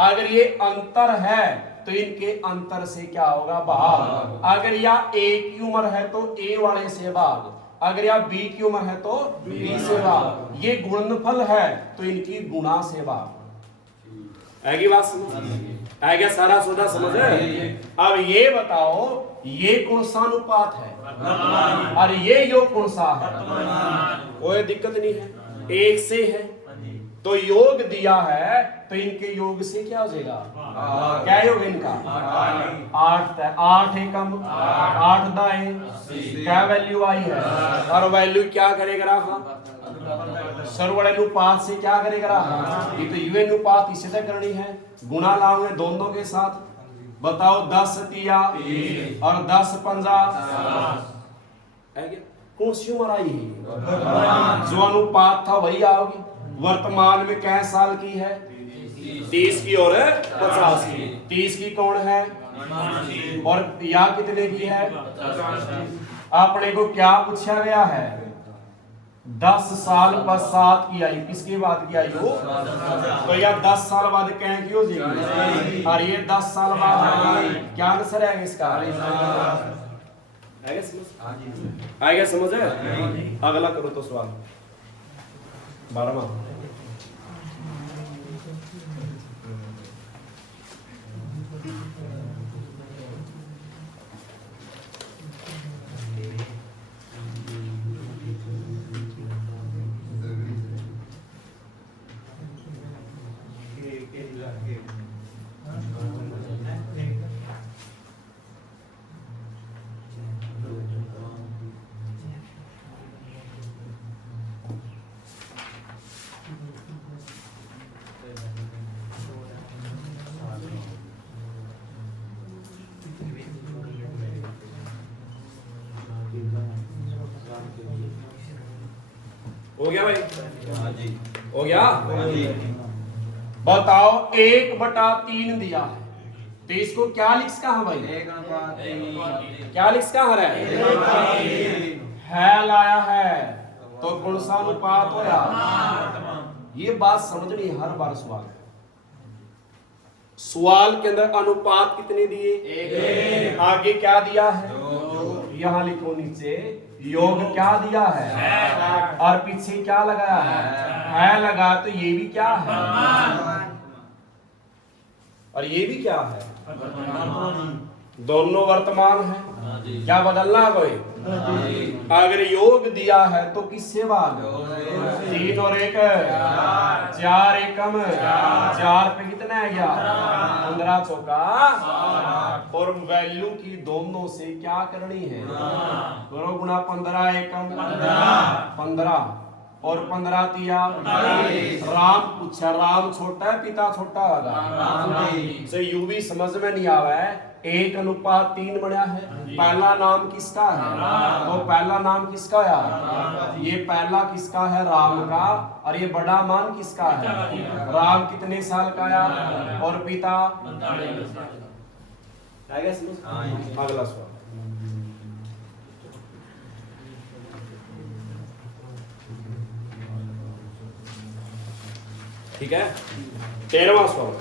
अगर ये अंतर है, तो इनके अंतर से क्या होगा? भाग। अगर यह a की उम्र है, तो a वाले से भाग। अगर यह b की उम्र है, तो b से भाग। ये गुणनफल है, तो इनकी गुणा से भाग। आगे बात समझ? आ गया सारा सौदा? समझ? अब ये बताओ, ये कौन सा अनुपात है? और ये योग कौन सा है? कोई दिक्कत नहीं है, 1 से है। तो योग दिया है, तो इनके योग से क्या हो जाएगा? क्या योग इनका? 8 है। 8 एकम 8 दाएं, क्या वैल्यू आई है? और वैल्यू क्या करेगा? सर्वड़ अनुपात से क्या करेगा? ये तो यू अनुपात इसी तरह करनी है, गुणा लाओगे दोनों के साथ। बताओ, 10 तिया और 10 पंजा, कौन सी उम्र आई है? जो अनुपात था वही आओगी। वर्तमान में कै साल की है? 30 की और 50 की। 30 की कौन है? और या कितने की है? अपने को क्या पूछा गया है? 10 साल पश्चात की आयु। किसकी बात की आयु? तो यह 10 साल बाद क्या की हो जाएगी? और ये 10 साल बाद क्या आंसर है इसका? आएगा समझ है? अगला करो तो सवाल 12वां। हो गया भाई? हो गया? बताओ, 1/3 दिया है, तो इसको क्या लिख कहा भाई? क्या लिख कहा है? लाया है, तो कौन सा अनुपात होया? ये बात समझनी हर बार सवाल है। सवाल के अंदर अनुपात कितने दिए? एक। आगे क्या दिया है? दो। यहाँ लिखो नीचे योग क्या दिया है और पीछे क्या लगाया है लगा, तो ये भी क्या है और ये भी क्या है? दोनों वर्तमान है। क्या बदलना कोई? अगर योग दिया है तो किससे भाग? 3 और 1 4 एकम 4 पे कितना है? 15 चौका और वैल्यू की दोनों से क्या करनी है? करो गुना 15 एकम 15 और 15 तिया। राम पूछा, राम छोटा है पिता छोटा होगा? से यू भी समझ में नहीं आवा है। 1:3 बना है। पहला नाम किसका है? तो पहला नाम किसका है? ये पहला किसका है? राम का। और ये बड़ा मान किसका है? राम कितने साल का है और पिता? अगला सवाल। ठीक है, 13वां सवाल।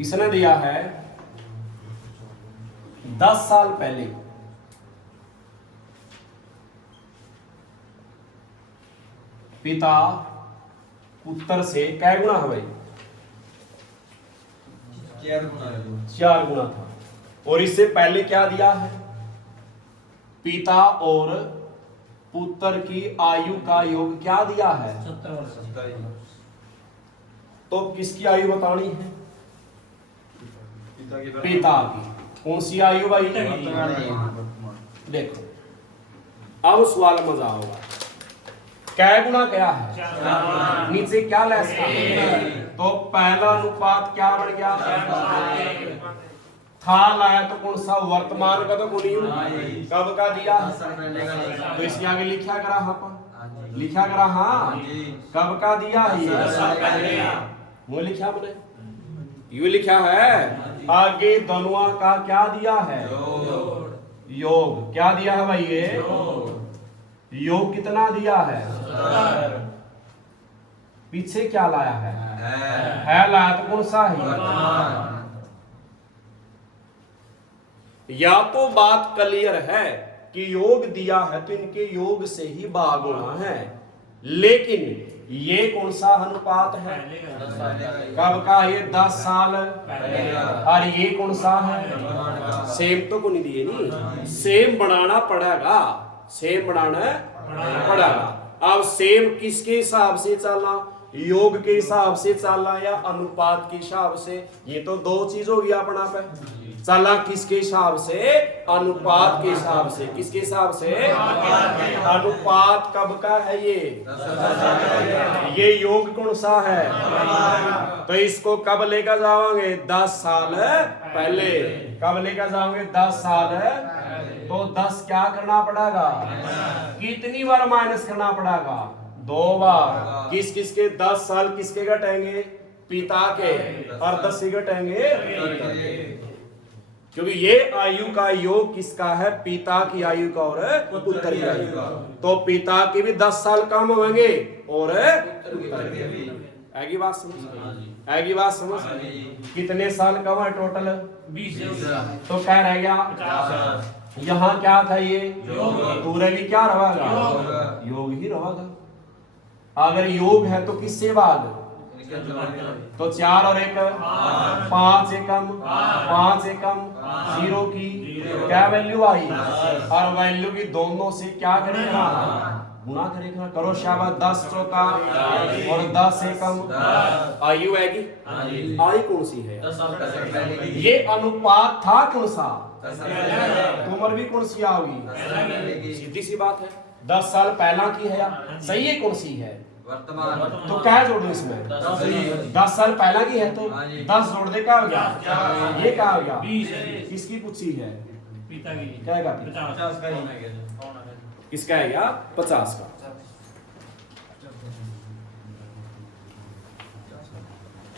इसने दिया है 10 साल पहले पिता पुत्र से कै गुना है भाई? 4 गुना था। और इससे पहले क्या दिया है? पिता और पुत्र की आयु का योग क्या दिया है? 70 वर्ष। तो किसकी आयु बतानी है? पिता की। कौन सी आयु भाई? देखो अब सवाल मजा होगा। कै गुना क्या है? नीचे क्या लेस का? तो पहला अनुपात क्या बन गया? था लाया तो कौन सा? वर्तमान का तो गुणी कब का दिया? तो इसके आगे लिखा करा हाँ, लिखा करा हाँ, कब का दिया है? वो लिखा मैंने, यू लिखा है। आगे दोनों का क्या दिया है? योग। क्या दिया है भाई? ये योग कितना दिया है? पीछे क्या लाया है लाया तो कौन सा है? या तो बात क्लियर है कि योग दिया है तो इनके योग से ही भाग होना है, लेकिन ये कौन सा अनुपात है? कब का? ये 10 साल। और ये कौन सा है? सेम तो को नहीं दिए नहीं, सेम बनाना पड़ेगा, सेम बनाना पड़ेगा। अब सेम किसके हिसाब से चलना? योग के हिसाब से चलना या अनुपात के हिसाब से? ये तो दो चीज हो गया अपना पे। चला किसके हिसाब से? अनुपात के हिसाब से। किसके हिसाब से? अनुपात कब का है? ये योग कौन सा है? तो इसको कब लेकर जाओगे? 10 साल पहले। कब लेकर जाओगे? 10 साल। तो 10 क्या करना पड़ेगा? कितनी बार माइनस करना पड़ेगा? 2 बार। किस किस के? 10 साल किसके घटेंगे? पिता के। और 10 ही घटेंगे क्योंकि ये आयु का योग किसका है? पिता की आयु का और पुत्र की आयु का। तो पिता के भी 10 साल कम होंगे और आगे बात समझ? आगे बात समझ? कितने साल कम है टोटल? 20। तो क्या रह गया? यहाँ क्या था? ये पूरे भी क्या रहेगा? योग ही रहेगा। अगर योग है तो किससे भाग? तो 4 और 1 5 एकम 5 एकम 0 की क्या वैल्यू आई? और वैल्यू की दोनों से क्या करेगा? गुना करेगा। करो शाबाश। 10 चौका और 10 एकम आयु आएगी। आई कौन सी है? ये अनुपात था कौन सा? उम्र भी कौन सी आओगी? सीधी सी बात है। 10 साल पहला की है या सही है? कौन सी है? वर्तमान। तो क्या जोड़ू इसमें? 10 साल पहला की है तो 10 जोड़ दे। क्या हो गया? ये क्या हो गया? 20। किसकी पूछी है? पिता की। क्या है? 50 का ही। किसका है? या 50 का।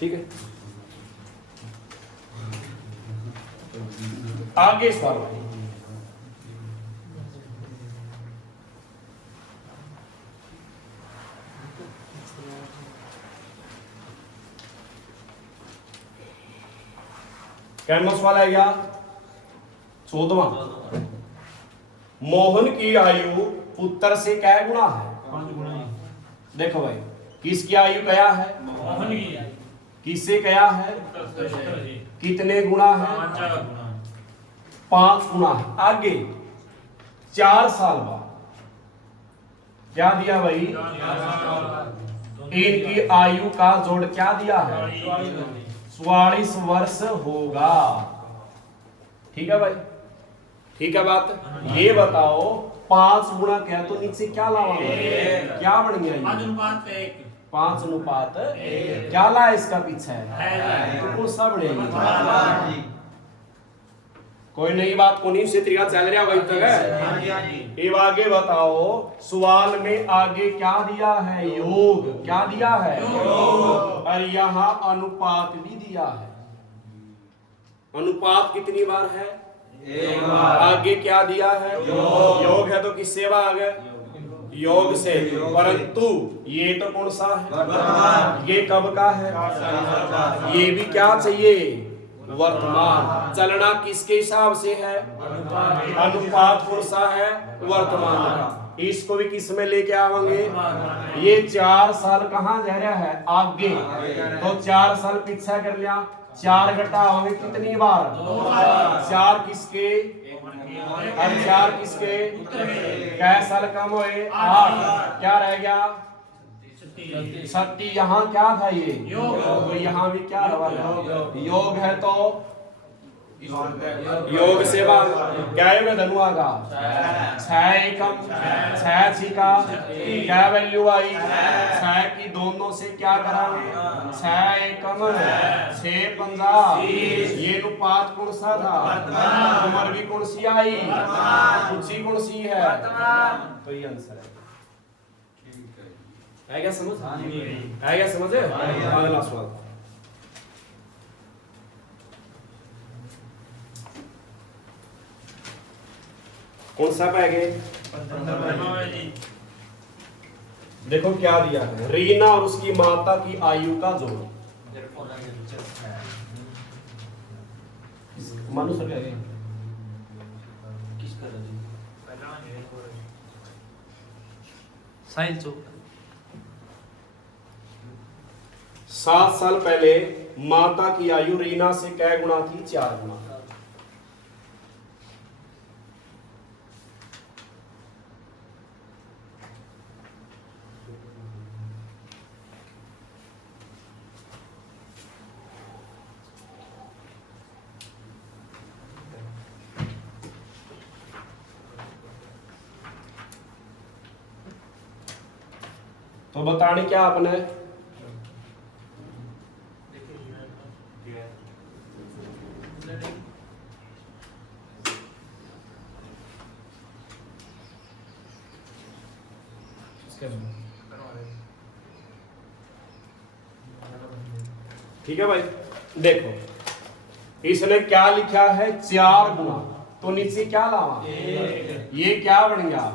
ठीक है, आगे सवाल। कैनवस वाला है क्या 14वां। मोहन की आयु पुत्र से क्या गुना है? 5 गुना जी। देखो भाई, किसकी आयु क्या है? मोहन की है। किससे क्या है? पुत्र जी। कितने गुना है? 5 गुना। 5 गुना है। आगे 4 साल बाद क्या दिया भाई? इनकी आयु का जोड़ क्या दिया है? 44 वर्ष होगा। ठीक है भाई, ठीक है बात। ये बताओ 5 गुना क्या तो नीचे क्या लावा? क्या बन गया? 5 अनुपात क्या ला इसका पीछे? तो कौन सा बढ़ेगा? कोई नई बात को नहीं, उसी तरीका चल रहा वही तक है। अब आगे बताओ, सवाल में आगे क्या दिया है? योग। क्या दिया है? और यहाँ अनुपात भी दिया है। अनुपात कितनी बार है? एक बार। आगे क्या दिया है? योग है तो किससे भाग है? योग से। परंतु ये तो कौन सा है? ये कब का है? ये भी क्या चाहिए? वर्तमान। चलना किसके हिसाब से है? अनुपात कौन सा है? वर्तमान का। इसको भी किस में लेके आवेंगे? ये 4 साल कहाँ जा रहा है? आगे। तो 4 साल पीछा कर लिया, 4 घटा होंगे कितनी बार? 4 किसके? और 4 किसके? कै साल कम हुए? 8। क्या रह गया? 37। यहाँ क्या था? ये तो यहाँ भी क्या रहा? योग है तो योग से भाग। क्या है धनुआ का? 6 एकम 6 छिका। क्या वैल्यू आई? 6 की दोनों से क्या करांगे? 6 एकम 6 50। ये अनुपात कौन सा था? उम्र भी कौन सी आई? उसी कौन सी है? तो ये आंसर है। आएगा समझ? आएगा समझ? अगला सवाल। कौन सा पाएंगे? देखो क्या दिया है? रीना और उसकी माता की आयु का जोड़। मानो सर क्या है? 7 साल पहले माता की आयु रीना से कै गुना थी? 4 गुना। तो बताने क्या आपने? ठीक है भाई, देखो इसने क्या लिखा है? 4 गुना। तो नीचे क्या लावा? ये क्या बन गया?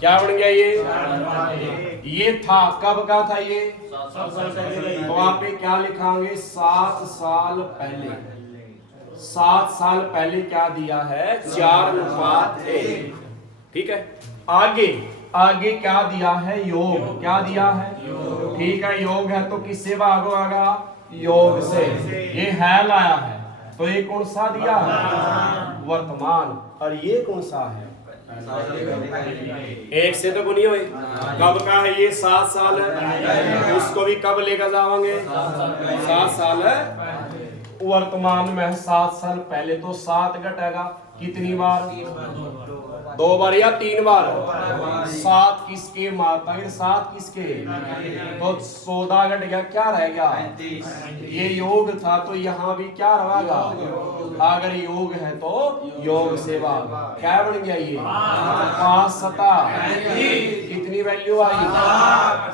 क्या बन गया? ये था कब का था? ये तो वहां पे क्या लिखांगे? 7 साल पहले। 7 साल पहले क्या दिया है? 4:1। ठीक है। आगे आगे क्या दिया है? योग। क्या दिया है? ठीक है, योग है तो किससे भाग होगा? योग से। ये है लाया है तो ये कौन सा दिया है? वर्तमान। और ये कौन सा है? एक से तो गुनी हुई। कब का है? ये 7 साल है। उसको भी कब लेकर जाओगे? 7 साल है। वर्तमान में 7 साल पहले तो 7 घटेगा कितनी बार? 2 बार या 3 बार? 7 किसके? माता के। 7 किसके? तो 14 घट गया, क्या रह गया? ये योग था तो यहाँ भी क्या रहेगा? अगर योग है तो योग से भाग। क्या बन गया? ये 5 7 कितनी वैल्यू आई?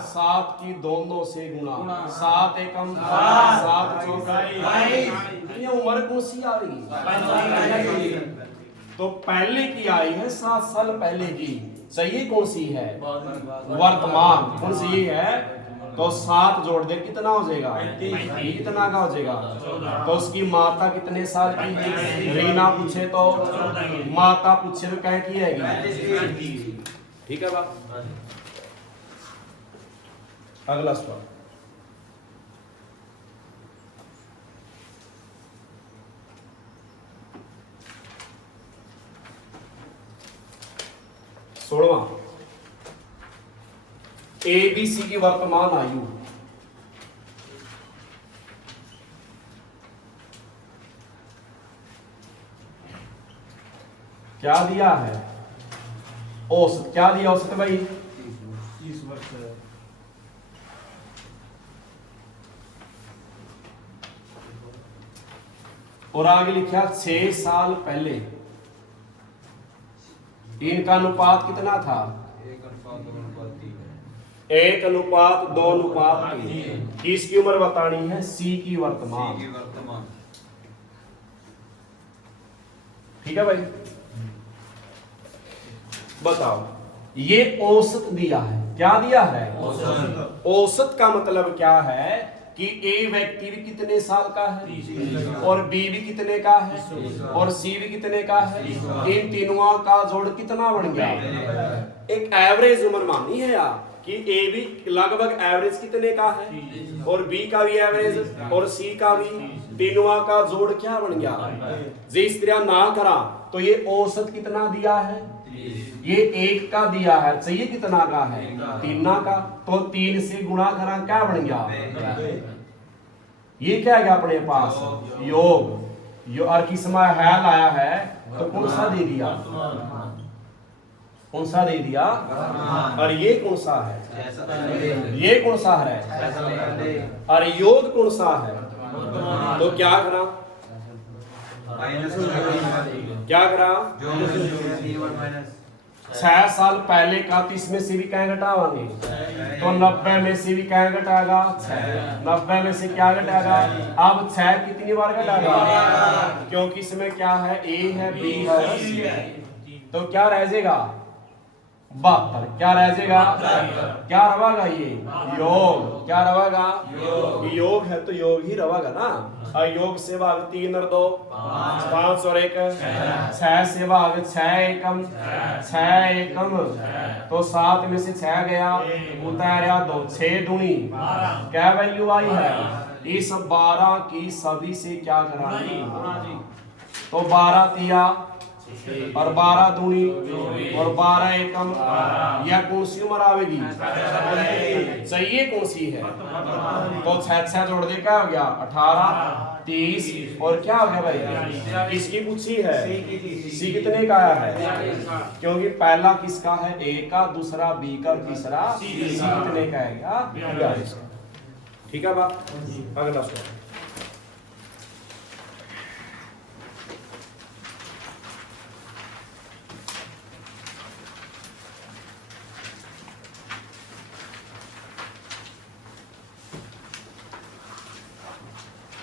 7 की दोनों से गुणा। 7 एकम 7 चौकाई। ये उम्र कौन सी आ रही? तो पहले की आई है 7 साल पहले की। सही कौन सी है? वर्तमान। कौन सी है? तो 7 जोड़ दे कितना हो जाएगा? 35। कितना का हो जाएगा? 14। तो उसकी माता कितने साल की है? रीना पूछे तो 14 की। माता पूछे तो क्या की है? ठीक है बात। अगला सवाल। सोलवा, एबीसी की वर्तमान आयु क्या दिया है? औसत क्या दिया? औसत भाई 30 वर्ष है। और आगे लिखा 6 साल पहले इनका अनुपात कितना था? 1:2:3। किसकी उम्र बतानी है? सी की वर्तमान। ठीक है भाई, बताओ। ये औसत दिया है। क्या दिया है? औसत। औसत का मतलब क्या है कि ए व्यक्ति भी कितने साल का है और बी भी कितने का है और सी भी कितने का है। इन तीनों का जोड़ कितना बन गया? एक एवरेज उम्र मानी है यार कि ए भी लगभग एवरेज कितने का है और बी का भी एवरेज और सी का भी, तीनों का जोड़ क्या बन गया? जिस तरह ना करा तो ये औसत कितना दिया है? ये 1 का दिया है। चाहिए कितना का है? 3 का। तो 3 से गुणा करा क्या बन गया? ये क्या है अपने पास? योग। यो और किसमें है लाया है तो कौन सा दे दिया? कौन सा दे दिया? और ये कौन सा है? ये कौन सा है? और योग कौन सा है? तो क्या करा? क्या करा? 6 साल पहले का तो इसमें से भी क्या घटावांगे? तो 90 में से भी क्या घटाएगा? 6। 90 में से क्या घटाएगा? अब 6 कितनी बार घटाएगा? क्योंकि इसमें क्या है? ए है, बी है, सी है। तो क्या रह जाएगा? 72। क्या रह जाएगा? क्या रवागा? ये योग। क्या रवागा? योग है तो योग ही रवागा ना। और योग से भाग 3 और 2 5 और 1 6 से भाग 6 एकम 6 एकम तो 7 में से 6 गया, उतारा 2 6 दूनी क्या वैल्यू आई है? इस 12 की सदी से क्या करानी? तो 12 तिया और 12 दूनी और 12 एकम, यह कौन सी उम्र आवेगी? चाहिए कौन सी है? तो 6 जोड़ दे क्या हो गया? 18 30 और क्या हो गया भाई? किसकी पूछी है? सी कितने का है? क्योंकि पहला किसका है? ए का, दूसरा बी का, तीसरा सी कितने का है? 42 का। ठीक है बात। अगला सवाल।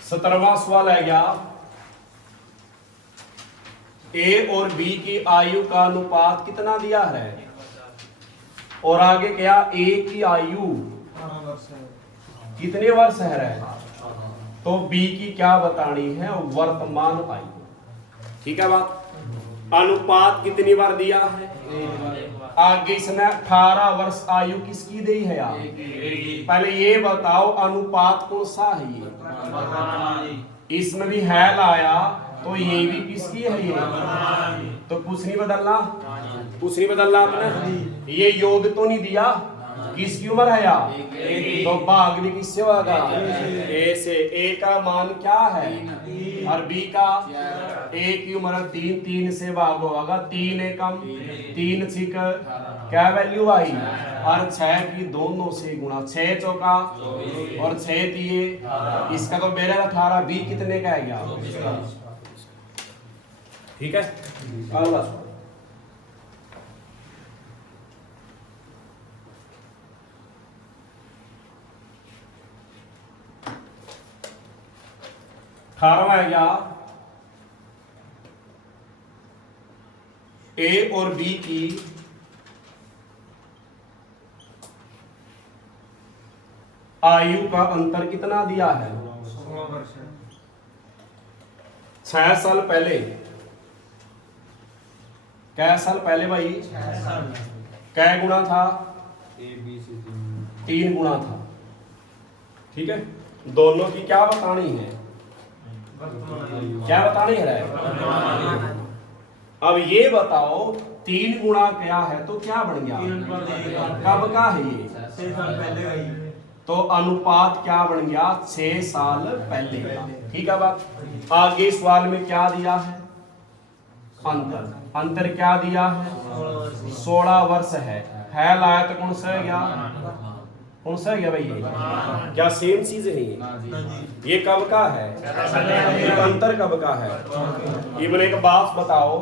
सत्रहवां सवाल है क्या? ए और बी की आयु का अनुपात कितना दिया है? और आगे क्या? ए की आयु कितने वर्ष है? तो बी की क्या बतानी है? वर्तमान आयु। ठीक है बात। अनुपात कितनी बार दिया है? आगे इसमें 18 वर्ष आयु किसकी दी है यार? पहले ये बताओ अनुपात कौन सा है? ये इसमें भी है लाया तो ये भी किसकी है? ये तो कुछ नहीं बदलना, कुछ नहीं बदलना आपने। ये योग तो नहीं दिया, किसकी उम्र है यार? तो भाग भी किससे होगा? ए से। ए का मान क्या है? और बी का? ए की उम्र 3 3 से भाग होगा 3 एकम 3 छिक क्या वैल्यू आई? और 6 की दोनों से गुणा 6 चौका और 6 दिए इसका तो मेरा 18 बी कितने का है? गया। ठीक है। अगला 18वां है क्या? ए और बी की आयु का अंतर कितना दिया है? 16 वर्ष है। 6 साल पहले, कै साल पहले भाई? 6 साल। कै गुना था? A B C 3 गुना था। ठीक है, दोनों की क्या बतानी है? क्या बतानी है रे? अब ये बताओ 3 गुना क्या है तो क्या बन गया? कब का है ये? 6 साल पहले गई। तो अनुपात क्या बन गया? 6 साल पहले का। ठीक है बात। आगे सवाल में क्या दिया है? अंतर। अंतर क्या दिया है? 16 वर्ष है लाया तो कौन सा है गया? कौन सा है गया भाई? ये क्या सेम चीज है ये कब का है? ये अंतर कब का है? ये मैंने एक बात बताओ,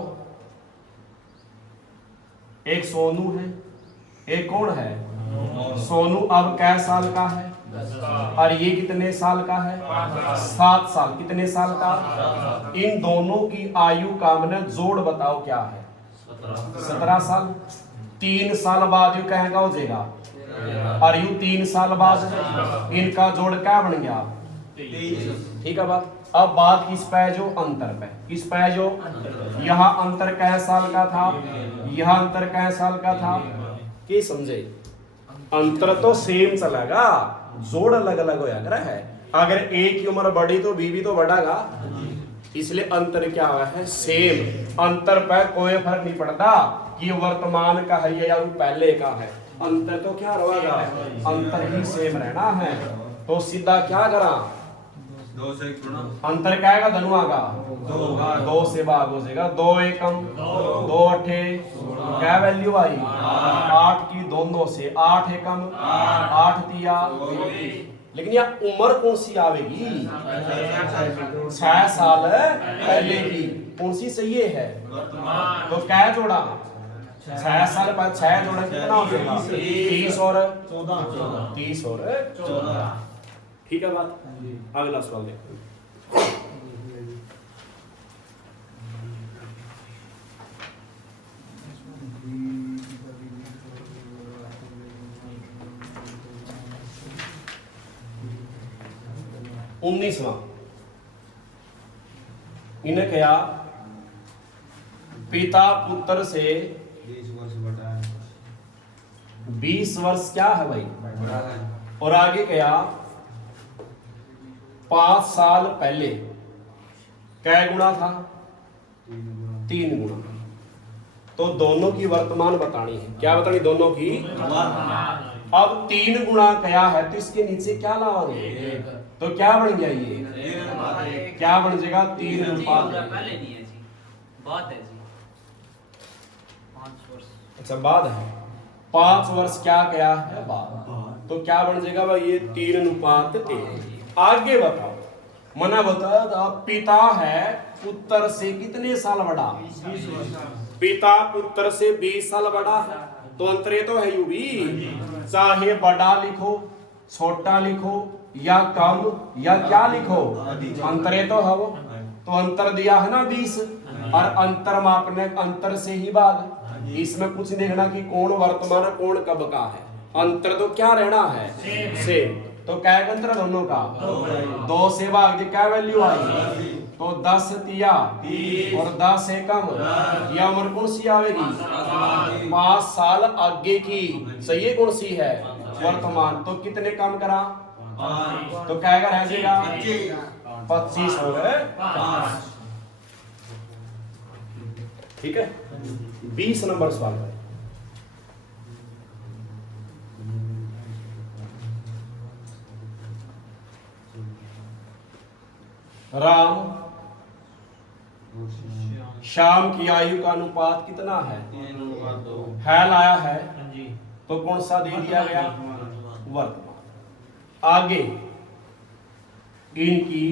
एक सोनू है, एक कौन है? सोनू अब कै साल का है? और ये कितने साल का है? 7 साल। कितने साल का? इन दोनों की आयु का मैंने जोड़ बताओ क्या है? 17 साल। 3 साल बाद यू कहेगा हो जाएगा, और यू 3 साल बाद इनका जोड़ क्या बन गया? 23। ठीक है बात। अब बात किस पे? जो अंतर पे। किस पे? जो यहाँ अंतर कै साल का था, यहाँ अंतर कै साल का था? क्या समझे? अंतर तो सेम चलेगा, जोड़ अलग अलग होया कर है। अगर एक की उम्र बढ़ी तो बी भी तो बढ़ागा, इसलिए अंतर क्या हुआ है? सेम। अंतर पर कोई फर्क नहीं पड़ता कि वर्तमान का है या पहले का है, अंतर तो क्या रहेगा? अंतर ही सेम रहना है। तो सीधा क्या करा? 2 से गुणा। अंतर क्या आएगा? धनुआ का 2 से भाग हो जाएगा। 2 एकम 2 अठे क्या वैल्यू आई? 8 की दोनों से 8 एकम 8 दिया। लेकिन यहाँ उम्र कौन सी आवेगी? 6 साल पहले की। कौन सी सही है? तो क्या जोड़ा? 6 साल बाद 6 जोड़ा कितना हो जाएगा? 30 और 14। 30 और 14। ठीक है बात। अगला सवाल देखो। उन्नीसवां। इन्हें क्या? पिता पुत्र से 20 वर्ष बड़ा है। 20 वर्ष क्या है भाई? बड़ा है। और आगे क्या? 5 साल पहले क्या गुना था? 3 गुना। तो दोनों की वर्तमान बतानी है। क्या बतानी? दोनों की। अब 3 गुना क्या है तो इसके नीचे क्या लाओगे? तो क्या बन गया ये? क्या बन जाएगा? 3 अनुपात। पहले नहीं है जी, बात है जी 5 वर्ष। अच्छा बाद है। 5 वर्ष क्या क्या है? बाद। तो क्या बन जाएगा भाई? ये 3 अनुपात 1। आगे बताओ, मना बता। पिता है पुत्र से कितने साल बड़ा? 20 वर्ष। पिता पुत्र से 20 साल बड़ा है, तो अंतरे तो है यू भी। चाहे बड़ा लिखो, छोटा लिखो, या कम, या क्या लिखो, अंतरे तो है वो। तो अंतर दिया है ना 20, और अंतर मापने अंतर से ही भाग। इसमें कुछ देखना कि कौन वर्तमान कौन कब का है। अंतर तो क्या रहना है? सेम। तो क्या अंतर दोनों का? 2 से भाग दे क्या वैल्यू आई? तो 10 तिया और 10 से कम, या उम्र कौन सी आवेगी? 5 साल आगे की। सही है? कौन सी है? वर्तमान। तो कितने कम करा? तो क्या रह जाएगा? 25 हो गए। ठीक है। 20 नंबर सवाल है। राम श्याम की आयु का अनुपात कितना है? 3/2। लाया है, जी तो कौन सा दे दिया गया? वर्तमान। आगे इनकी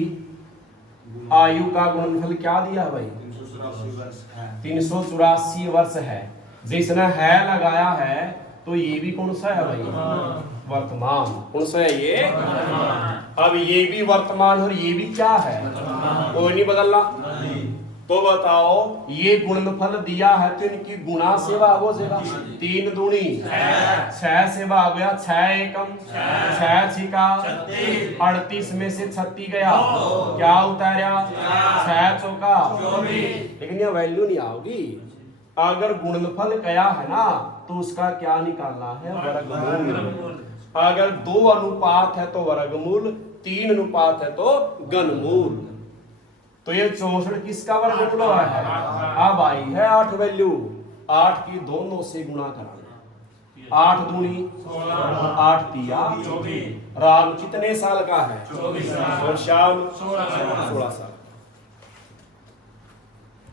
आयु का गुणनफल क्या दिया है भाई? 384 वर्ष है। 384 वर्ष है। जिसने है लगाया है तो ये भी कौन सा है भाई? वर्तमान। कौन सा है ये? अब ये भी वर्तमान और ये भी क्या है? कोई नहीं बदलना। तो बताओ ये गुणनफल दिया है तो इनकी गुणा से भाग हो जाएगा। 3 दूनी 6 से भाग गया, 6 एकम 6 छिका 38 में से 36 गया, क्या उतारा 6 चौका 24। लेकिन ये वैल्यू नहीं आओगी। अगर गुणनफल कया है ना तो उसका क्या निकालना है, वर्गमूल। अगर 2 अनुपात है तो वर्गमूल, 3 अनुपात है तो घनमूल। तो ये 64 किसका वर्गमूल है? अब आई है 8 वैल्यू, 8 की दोनों से गुणा कराना। 8 दूनी 8 तिया 24। राम कितने साल का है? 24 साल। और श्याम 16 साल।